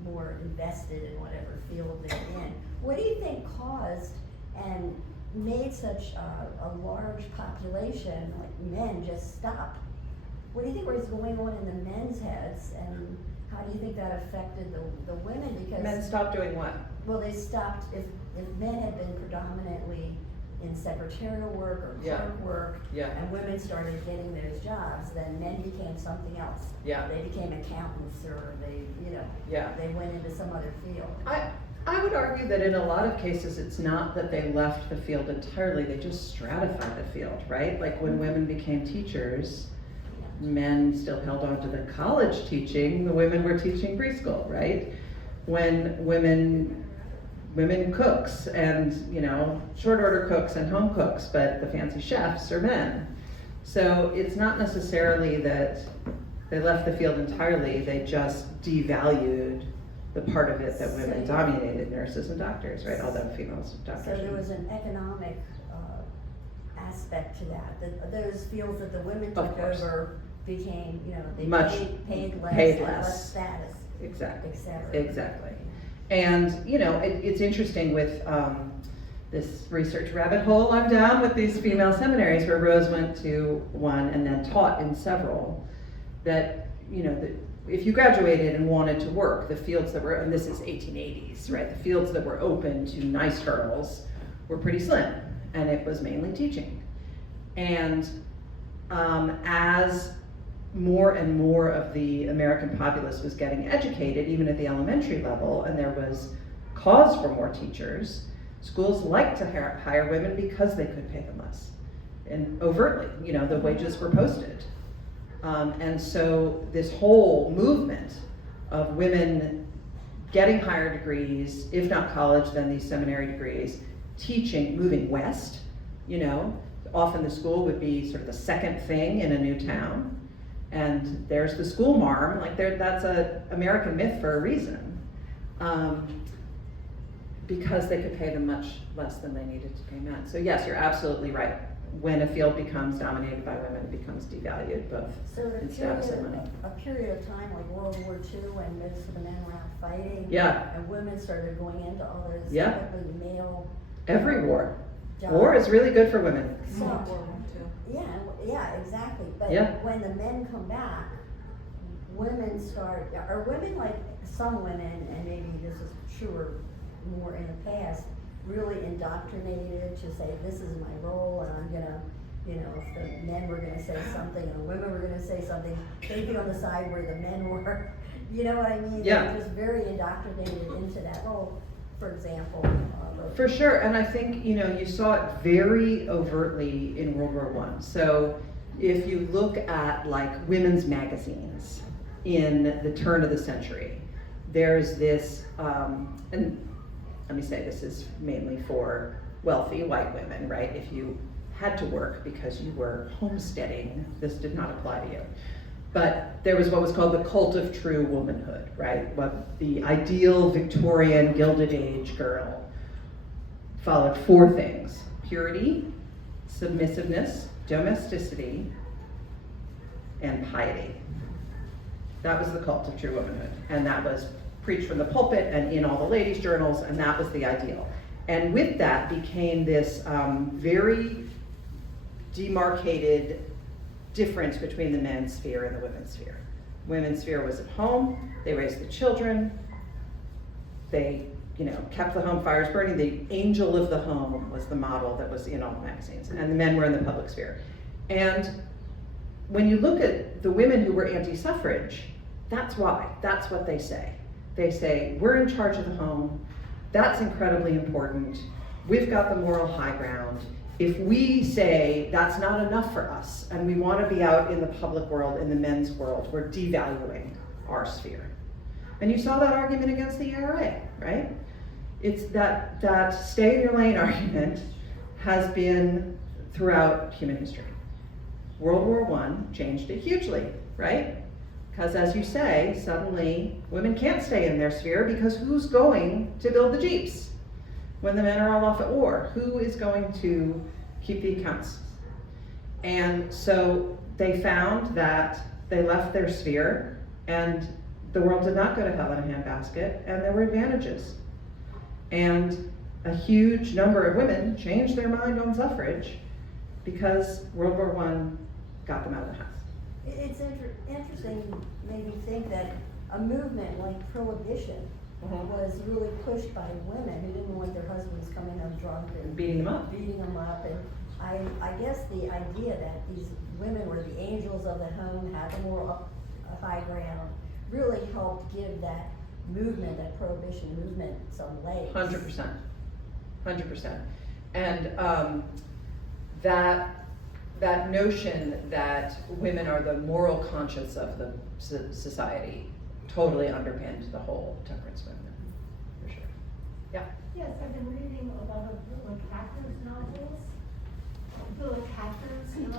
more invested in whatever field they're in. What do you think caused and made such a large population, like men, just stop? What do you think was going on in the men's heads, and how do you think that affected the women? Because Men stop doing what? well, they stopped, if men had been predominantly in secretarial work or Yeah. clerk work, Yeah. and women started getting those jobs, then men became something else. Yeah. They became accountants, or they, Yeah. they went into some other field. I would argue that in a lot of cases, it's not that they left the field entirely, they just stratified the field, right? Like when women became teachers, men still held on to the college teaching, the women were teaching preschool, right? When women cooks and, short order cooks and home cooks, but the fancy chefs are men. So it's not necessarily that they left the field entirely, they just devalued the part of it that women dominated, nurses and doctors, right? Although females doctors. So there was an economic aspect to that those fields that the women Of took course. over became, they Much paid less, paid had less. less status, Exactly. et cetera. Exactly. And, it's interesting with this research rabbit hole I'm down with these female seminaries, where Rose went to one and then taught in several, that, if you graduated and wanted to work, the fields that were, and this is 1880s, right? The fields that were open to nice girls were pretty slim, and it was mainly teaching. And as more and more of the American populace was getting educated, even at the elementary level, and there was cause for more teachers, schools liked to hire women because they could pay them less. And overtly, the wages were posted. And so this whole movement of women getting higher degrees, if not college, then these seminary degrees, teaching, moving west, often the school would be sort of the second thing in a new town. And there's the school marm, that's a American myth for a reason. Because they could pay them much less than they needed to pay men. So yes, you're absolutely right. When a field becomes dominated by women, it becomes devalued, both So in status and money. a period of time like World War II, when most of the men were out fighting. Yeah. And women started going into all those Yeah. typically male Every war. jobs. War is really good for women. So, yeah, exactly. But Yeah. when the men come back, women start, are women, like some women, and maybe this is truer more in the past, really indoctrinated to say, this is my role, and I'm gonna, if the men were gonna say something and the women were gonna say something, they'd be on the side where the men were. You know what I mean? Yeah. They're just very indoctrinated into that role, for example. For sure, and I think, you saw it very overtly in World War I. So if you look at like women's magazines in the turn of the century, there's this, and let me say this is mainly for wealthy white women, right? If you had to work because you were homesteading, this did not apply to you. But there was what was called the cult of true womanhood, right? What the ideal Victorian Gilded Age girl followed 4 things: purity, submissiveness, domesticity, and piety. That was the cult of true womanhood. And that was preached from the pulpit and in all the ladies' journals, and that was the ideal. And with that became this very demarcated difference between the men's sphere and the women's sphere. Women's sphere was at home, they raised the children, they kept the home fires burning. The angel of the home was the model that was in all the magazines, and the men were in the public sphere. And when you look at the women who were anti-suffrage, that's why, that's what they say. They say, we're in charge of the home, that's incredibly important, we've got the moral high ground. If we say that's not enough for us, and we want to be out in the public world, in the men's world, we're devaluing our sphere. And you saw that argument against the ERA, right? It's that stay in your lane argument has been throughout human history. World War I changed it hugely, right? Because as you say, suddenly women can't stay in their sphere because who's going to build the jeeps when the men are all off at war? Who is going to keep the accounts? And so they found that they left their sphere and the world did not go to hell in a handbasket, and there were advantages. And a huge number of women changed their mind on suffrage because World War I got them out of the house. It's interesting, made me think that a movement like prohibition was really pushed by women who didn't want their husbands coming home drunk and Beating them up. And I guess the idea that these women were the angels of the home, had the moral high ground, really helped give that movement, that prohibition movement, some legs. 100%. And that notion that women are the moral conscience of the society totally underpinned the whole temperance movement, for sure. Yeah. Yes, I've been reading a lot of Willa Cather's novels.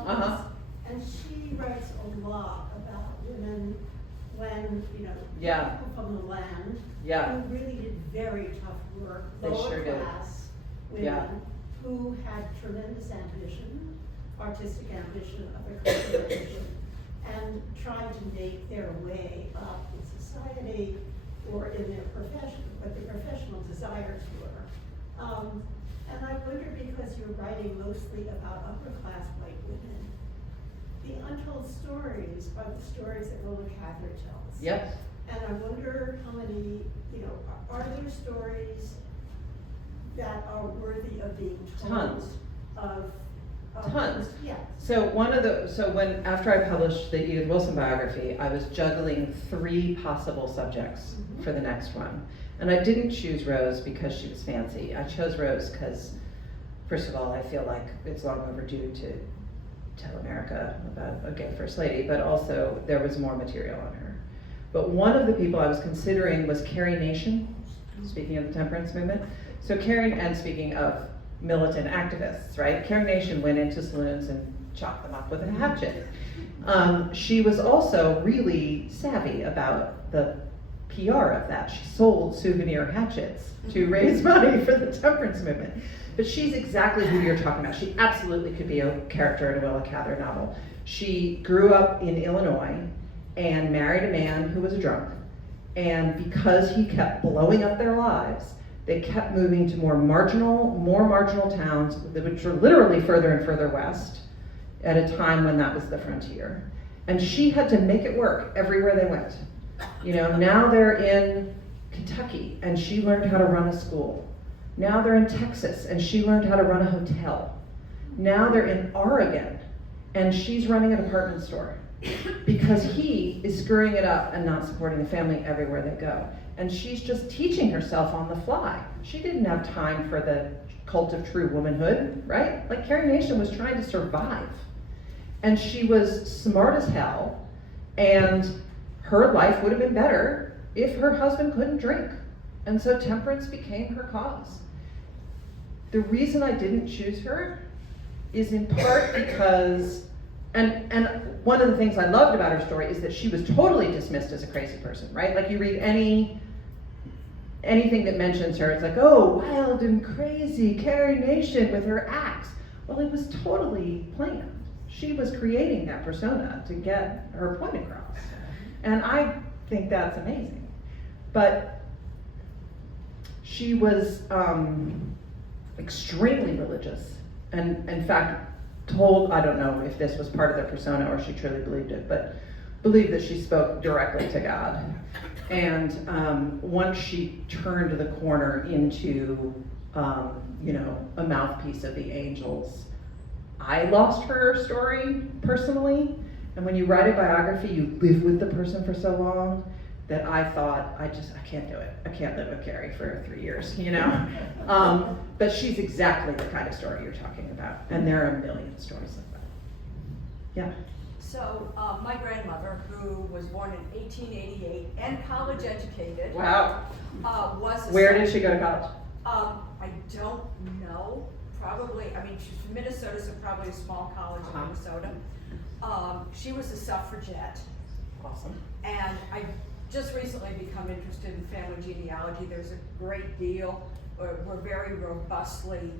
Uh-huh. And she writes a lot about women when, Yeah. people from the land Yeah. who really did very tough work, They lower sure did. class Yeah. women who had tremendous ambition, artistic ambition, other kinds of ambition, and tried to make their way up in society or in their profession, what their professional desires were. And I wonder, because you're writing mostly about upper class white women, the untold stories are the stories that Willa Cather tells. Yes. And I wonder how many, are there stories that are worthy of being told? Tons. Of Tons. Yeah. So after I published the Edith Wilson biography, I was juggling 3 possible subjects for the next one. And I didn't choose Rose because she was fancy. I chose Rose because, first of all, I feel like it's long overdue to tell America about a gay first lady, but also there was more material on her. But one of the people I was considering was Carrie Nation, speaking of the temperance movement. So speaking of militant activists, right? Carrie Nation went into saloons and chopped them up with a hatchet. She was also really savvy about the PR of that. She sold souvenir hatchets to raise money for the temperance movement. But she's exactly who you're talking about. She absolutely could be a character in a Willa Cather novel. She grew up in Illinois and married a man who was a drunk. And because he kept blowing up their lives, they kept moving to more marginal towns, which were literally further and further west, at a time when that was the frontier. And she had to make it work everywhere they went. Now they're in Kentucky, and she learned how to run a school. Now they're in Texas, and she learned how to run a hotel. Now they're in Oregon, and she's running a department store because he is screwing it up and not supporting the family everywhere they go. And she's just teaching herself on the fly. She didn't have time for the cult of true womanhood, right? Like Carrie Nation was trying to survive. And she was smart as hell, and her life would have been better if her husband couldn't drink. And so temperance became her cause. The reason I didn't choose her is in part because, and one of the things I loved about her story is that she was totally dismissed as a crazy person, right? Like you read anything that mentions her, it's like, oh, wild and crazy Carrie Nation with her axe. Well, it was totally planned. She was creating that persona to get her point across. And I think that's amazing. But she was extremely religious, and in fact told, I don't know if this was part of the persona or she truly believed it, but believed that she spoke directly to God. And once she turned the corner into a mouthpiece of the angels, I lost her story personally. And when you write a biography, you live with the person for so long that I thought, I can't do it. I can't live with Carrie for 3 years, But she's exactly the kind of story you're talking about. And there are a million stories like that. Yeah. So, my grandmother, who was born in 1888 and college educated, Wow. Was a Where did she go to college? I don't know. Probably, I mean, she's from Minnesota, so probably a small college in Minnesota. She was a suffragette, Awesome. and I just recently become interested in family genealogy. There's a great deal, we're very robustly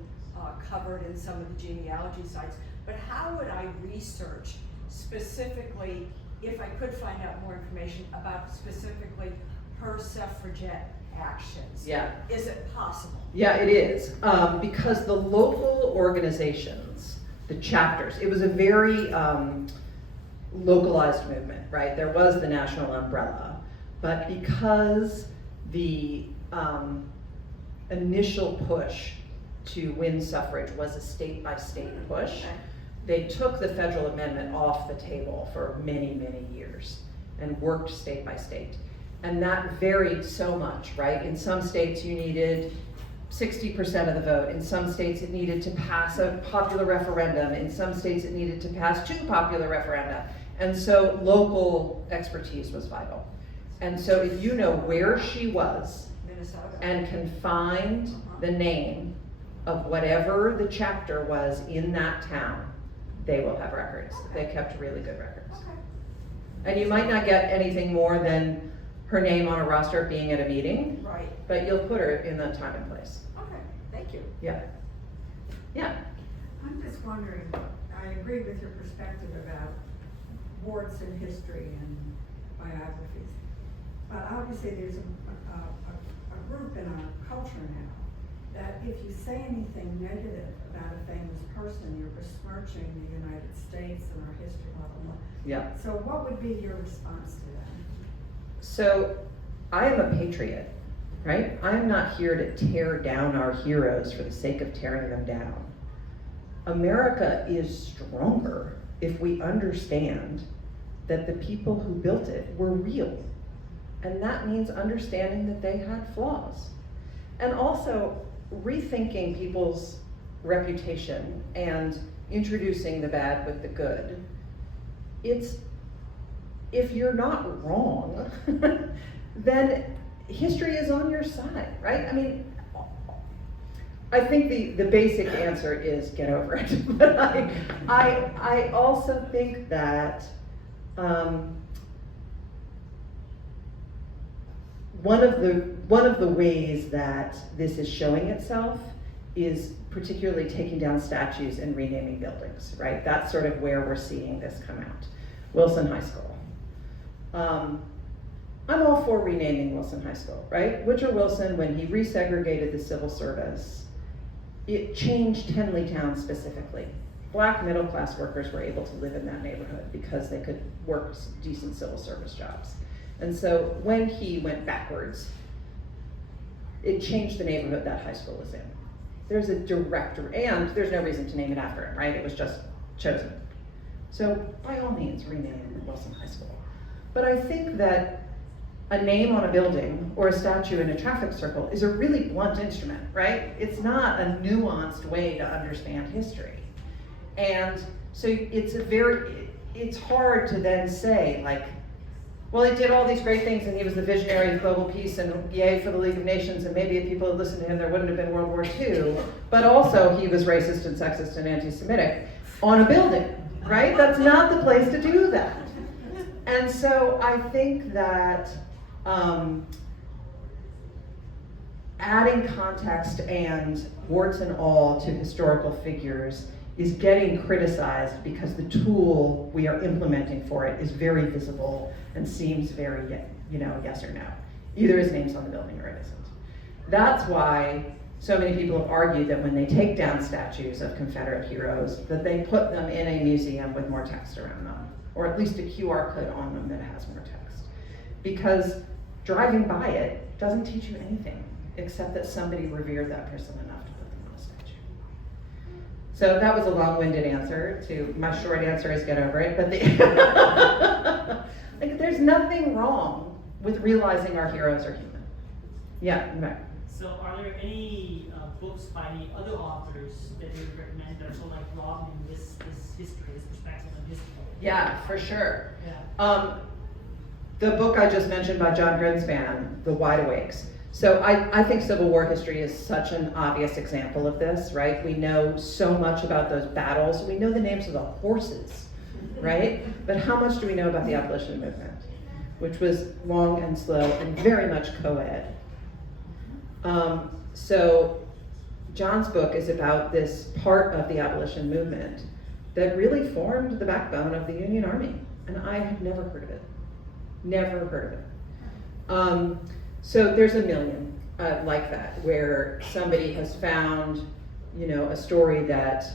covered in some of the genealogy sites. But how would I research specifically, if I could find out more information about specifically her suffragette actions? Yeah. Is it possible? Yeah, it is, because the local organizations, the chapters, it was a very localized movement, right? There was the national umbrella, but because the initial push to win suffrage was a state-by-state push, Okay. they took the federal amendment off the table for many, many years and worked state by state. And that varied so much, right? In some states you needed 60% of the vote. In some states it needed to pass a popular referendum. In some states it needed to pass 2 popular referenda. And so local expertise was vital. And so if you know where she was Minnesota. and can find the name of whatever the chapter was in that town, they will have records. They kept really good records. Okay. And you might not get anything more than her name on a roster being at a meeting, Right. but you'll put her in the time and place. Okay. Thank you. Yeah. Yeah. I'm just wondering, I agree with your perspective about warts in history and biographies. But obviously there's a group in our culture now that if you say anything negative about a famous person, you're besmirching the United States and our history, blah, blah, blah. Yeah. So what would be your response to that? So I am a patriot, right? I'm not here to tear down our heroes for the sake of tearing them down. America is stronger if we understand that the people who built it were real. And that means understanding that they had flaws. And also rethinking people's reputation and introducing the bad with the good. It's, if you're not wrong, then history is on your side, right? I mean, I think the basic answer is get over it. But I also think that one of the ways that this is showing itself is particularly taking down statues and renaming buildings, right? That's sort of where we're seeing this come out. Wilson High School. I'm all for renaming Wilson High School, right? Woodrow Wilson, when he resegregated the civil service, it changed Henleytown specifically. Black middle-class workers were able to live in that neighborhood because they could work decent civil service jobs. And so when he went backwards, it changed the neighborhood that high school was in. There's a director, and there's no reason to name it after him, right? It was just chosen. So by all means, rename Wilson High School. But I think that a name on a building or a statue in a traffic circle is a really blunt instrument, right? It's not a nuanced way to understand history. And so it's hard to then say, like, well, he did all these great things and he was the visionary of global peace and yay for the League of Nations, and maybe if people had listened to him there wouldn't have been World War II, but also he was racist and sexist and anti-Semitic on a building, right? That's not the place to do that. And so I think that adding context and warts and all to historical figures is getting criticized because the tool we are implementing for it is very visible and seems very, yes or no. Either his name's on the building or it isn't. That's why so many people have argued that when they take down statues of Confederate heroes, that they put them in a museum with more text around them, or at least a QR code on them that has more text. Because driving by it doesn't teach you anything, except that somebody revered that person enough to put them on a statue. So that was a long-winded answer to, my short answer is get over it, but like, there's nothing wrong with realizing our heroes are human. Yeah, right. So are there any books by any other authors that you would recommend that are sort of like broadening this history, this perspective on history? Yeah, for sure. Yeah. The book I just mentioned by John Greenspan, The Wide Awakes. So I think Civil War history is such an obvious example of this, right? We know so much about those battles. We know the names of the horses, right? But how much do we know about the abolition movement, which was long and slow and very much co-ed? So John's book is about this part of the abolition movement that really formed the backbone of the Union Army. And I had never heard of it. Never heard of it. So there's a million like that, where somebody has found, a story that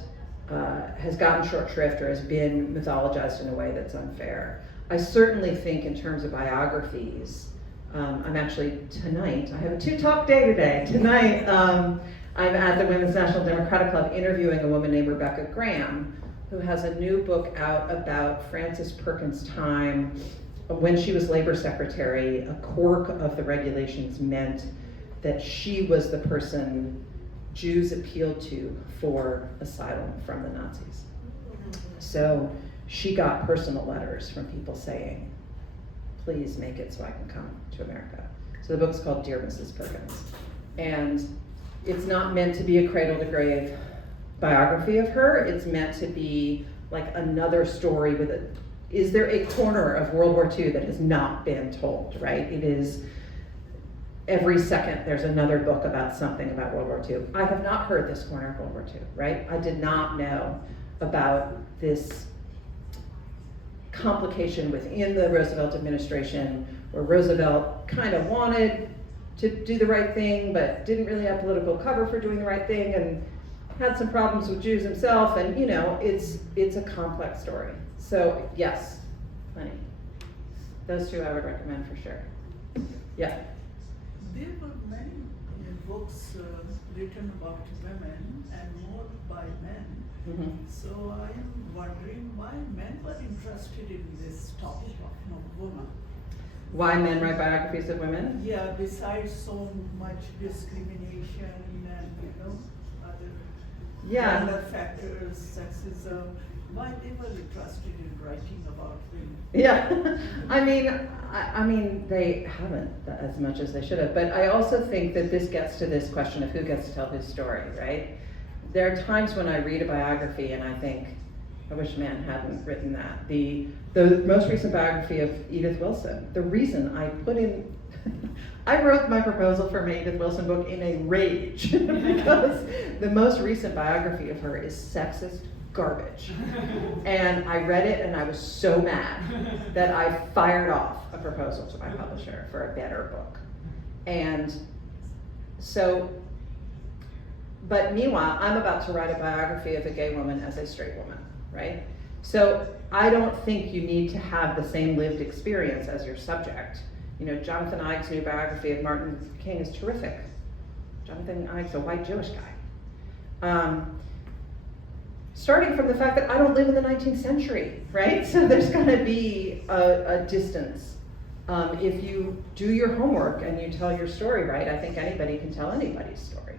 has gotten short shrift or has been mythologized in a way that's unfair. I certainly think in terms of biographies, I'm actually tonight, I have a 2-talk day today. Tonight, I'm at the Women's National Democratic Club interviewing a woman named Rebecca Graham, who has a new book out about Frances Perkins' time when she was labor secretary. A quirk of the regulations meant that she was the person Jews appealed to for asylum from the Nazis. So she got personal letters from people saying, please make it so I can come to America. So the book's called Dear Mrs. Perkins. And it's not meant to be a cradle to grave biography of her. It's meant to be like another story with a, is there a corner of World War II that has not been told, right? It is, every second there's another book about something about World War II. I have not heard this corner of World War II, right? I did not know about this complication within the Roosevelt administration, where Roosevelt kind of wanted to do the right thing, but didn't really have political cover for doing the right thing, and had some problems with Jews himself, and it's a complex story. So yes, plenty. Those two I would recommend for sure. Yeah. There were many books written about women and more by men. Mm-hmm. So I am wondering why men were interested in this topic of women. Why men write biographies of women? Yeah, besides so much discrimination and other gender factors, sexism, why they were interested in writing about women? Yeah, I mean, they haven't as much as they should have. But I also think that this gets to this question of who gets to tell whose story, right? There are times when I read a biography and I think, I wish man hadn't written that. The most recent biography of Edith Wilson, the reason I put in, I wrote my proposal for my Edith Wilson book in a rage because the most recent biography of her is sexist garbage. And I read it and I was so mad that I fired off a proposal to my publisher for a better book. And so, but meanwhile, I'm about to write a biography of a gay woman as a straight woman, right? So I don't think you need to have the same lived experience as your subject. Jonathan Ives' new biography of Martin Luther King is terrific. Jonathan Ives, a white Jewish guy. Starting from the fact that I don't live in the 19th century, right? So there's gonna be a distance. If you do your homework and you tell your story right, I think anybody can tell anybody's story.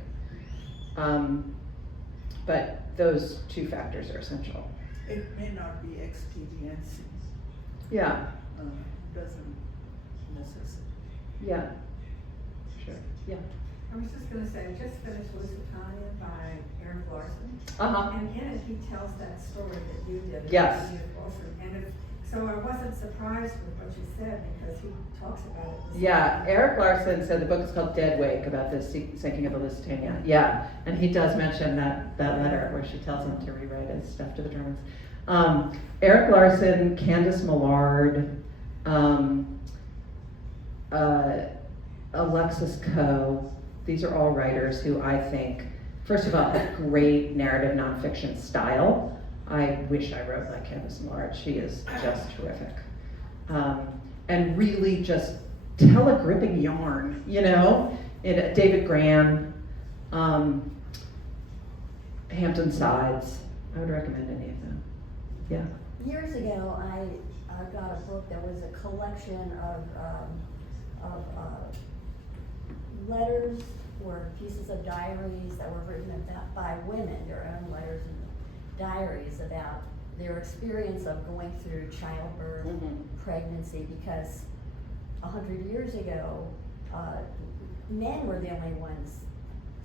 But those two factors are essential. It may not be experiencing. Yeah. Doesn't necessarily. Yeah. Sure. Yeah. I was just gonna say, I just finished Lusitania by Eric Larson. Uh-huh. And in it, he tells that story that you did. Yes. So I wasn't surprised with what you said because he talks about it. Yeah, Eric Larson said the book is called Dead Wake, about the sinking of the Lusitania. Yeah, and he does mention that letter where she tells him to rewrite his stuff to the Germans. Eric Larson, Candace Millard, Alexis Coe, these are all writers who I think, first of all, have great narrative nonfiction style. I wish I wrote like Candace Millard. She is just terrific. And really just tell a gripping yarn, David Gran, Hampton Sides. I would recommend any of them. Yeah. Years ago, I got a book that was a collection of letters were pieces of diaries that were written about by women, their own letters and diaries about their experience of going through childbirth, pregnancy, because 100 years ago, men were the only ones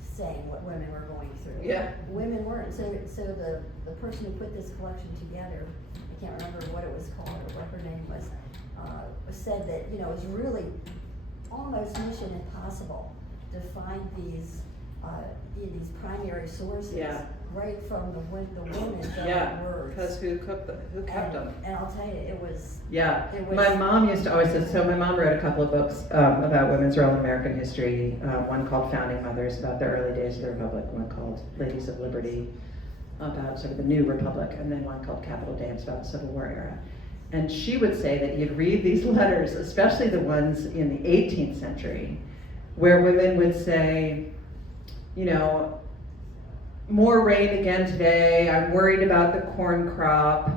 saying what women were going through. Yeah. Women weren't. So the person who put this collection together, I can't remember what it was called or what her name was, said that, you know, it was really almost mission impossible to find these primary sources right from the women's own words. Because who kept them? And I'll tell you, it was. My mom used to always say, so my mom wrote a couple of books about women's role in American history, one called Founding Mothers, about the early days of the Republic, one called Ladies of Liberty, about sort of the new Republic, and then one called Capital Dames, about the Civil War era. And she would say that you'd read these letters, especially the ones in the 18th century, where women would say, you know, more rain again today, I'm worried about the corn crop,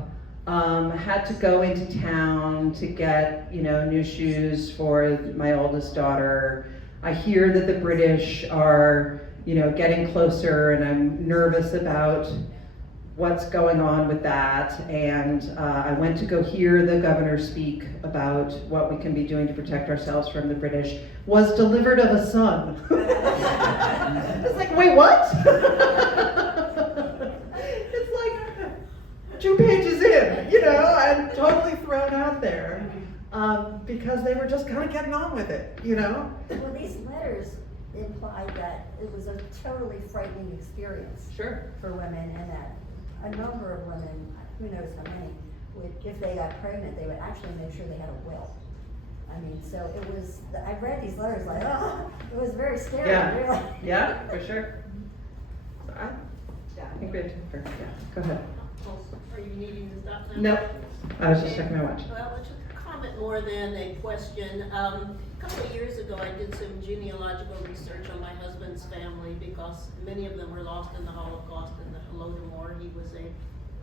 had to go into town to get, you know, new shoes for my oldest daughter. I hear that the British are, you know, getting closer and I'm nervous about what's going on with that. And I went to go hear the governor speak about what we can be doing to protect ourselves from the British. Was delivered of a son. It's like, wait, what? It's like 2 pages in, you know, and totally thrown out there because they were just kind of getting on with it, you know? Well, these letters implied that it was a totally frightening experience for women, and that a number of women, who knows how many, would, if they got pregnant, they would actually make sure they had a will. I mean, so it was, I read these letters like, oh, it was very scary, really. Yeah, for sure. So I think we have time for, go ahead. Are you needing to stop now? Nope, I was just checking my watch. Well, it's a comment more than a question. A couple of years ago, I did some genealogical research on my husband's family because many of them were lost in the Holocaust and the Holodomor. He was a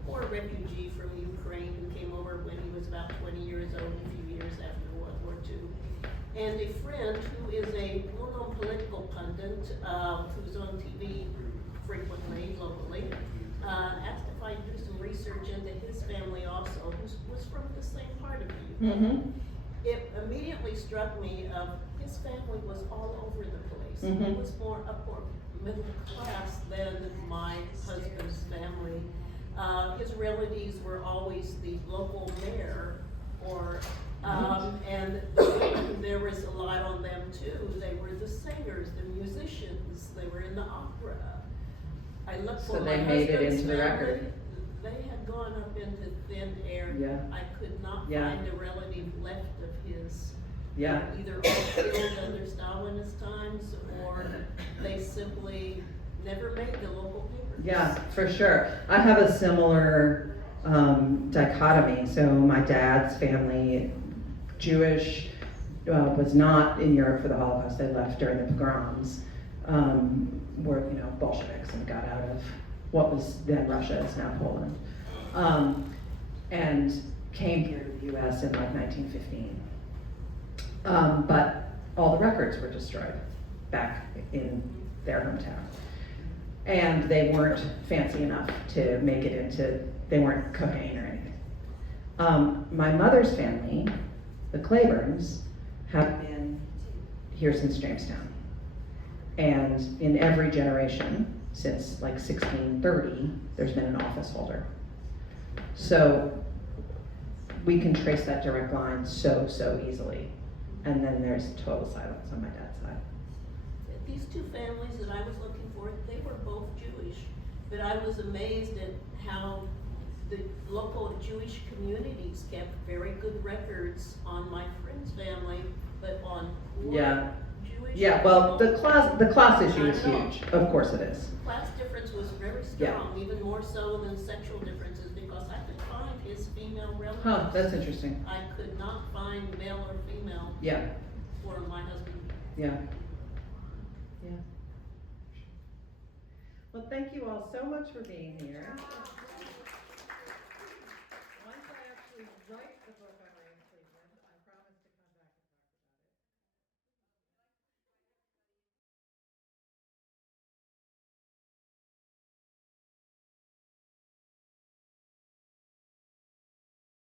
poor refugee from Ukraine who came over when he was about 20 years old, a few years after World War II. And a friend who is a well-known political pundit who's on TV frequently, locally, asked if I'd do some research into his family also, who was from the same part of the UK. It immediately struck me his family was all over the place. It was more upper middle class than my husband's family. His relatives were always the local mayor, or and there was a lot on them too. They were the singers, the musicians. They were in the opera. I looked for So my they made it husband's into the family. record. They had gone up into thin air. Yeah. I could not Yeah. find a relative left of his. Yeah. Either all killed under Stalinist times, or they simply never made the local papers. Yeah, for sure. I have a similar dichotomy. So my dad's family, Jewish, was not in Europe for the Holocaust. They left during the pogroms. Were, you know, Bolsheviks and got out of what was then Russia, it's now Poland, and came here to the US in like 1915. But all the records were destroyed back in their hometown. And they weren't fancy enough to make it into, they weren't cocaine or anything. My mother's family, the Claibornes, have been here since Jamestown. And in every generation, since like 1630, there's been an office holder. So we can trace that direct line so easily. And then there's total silence on my dad's side. These two families that I was looking for, they were both Jewish, but I was amazed at how the local Jewish communities kept very good records on my friend's family, but on poor Jewish Yeah, well, people, the class issue is I know. huge. Of course it is. class difference was very strong, even more so than sexual differences, because I could find his female relatives. Huh, that's interesting. I could not find male or female Yeah, for my husband. yeah. Yeah. Well, thank you all so much for being here. Once I actually write the book,